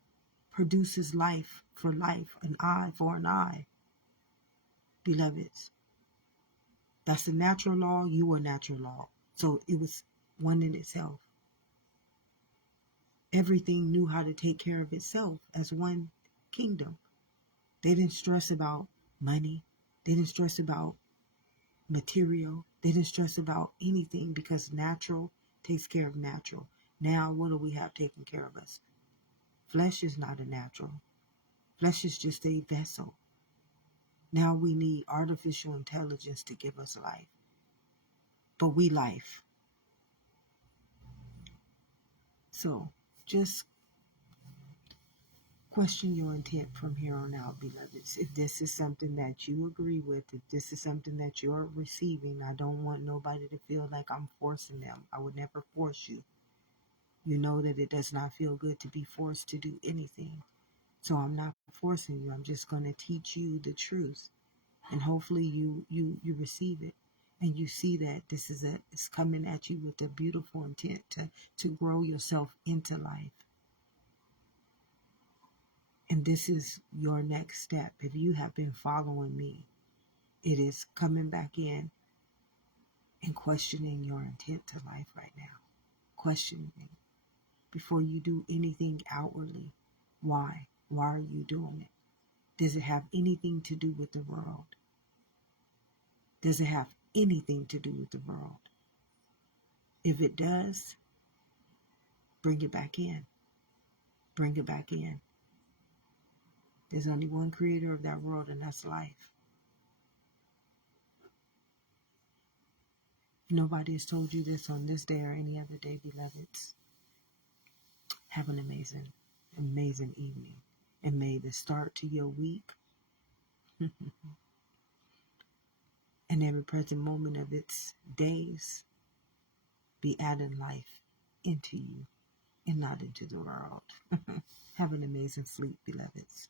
produces life for life, an eye for an eye, beloveds. That's a natural law. You are natural law. So it was one in itself. Everything knew how to take care of itself as one kingdom. They didn't stress about money. They didn't stress about material. They didn't stress about anything because natural takes care of natural. Now, what do we have taking care of us? Flesh is not a natural. Flesh is just a vessel. Now we need artificial intelligence to give us life. But we life. So just question your intent from here on out, beloveds. If this is something that you agree with, if this is something that you're receiving, I don't want nobody to feel like I'm forcing them. I would never force you. You know that it does not feel good to be forced to do anything. So I'm not forcing you. I'm just going to teach you the truth. And hopefully you receive it. And you see that this is it's coming at you with a beautiful intent to grow yourself into life. And this is your next step. If you have been following me, it is coming back in and questioning your intent to life right now. Questioning it before you do anything outwardly. Why? Why are you doing it? Does it have anything to do with the world? Does it have anything to do with the world? If it does, bring it back in. Bring it back in. There's only one creator of that world, and that's life. Nobody has told you this on this day or any other day, beloveds. Have an amazing, amazing evening. And may the start to your week and every present moment of its days be adding life into you and not into the world. Have an amazing sleep, beloveds.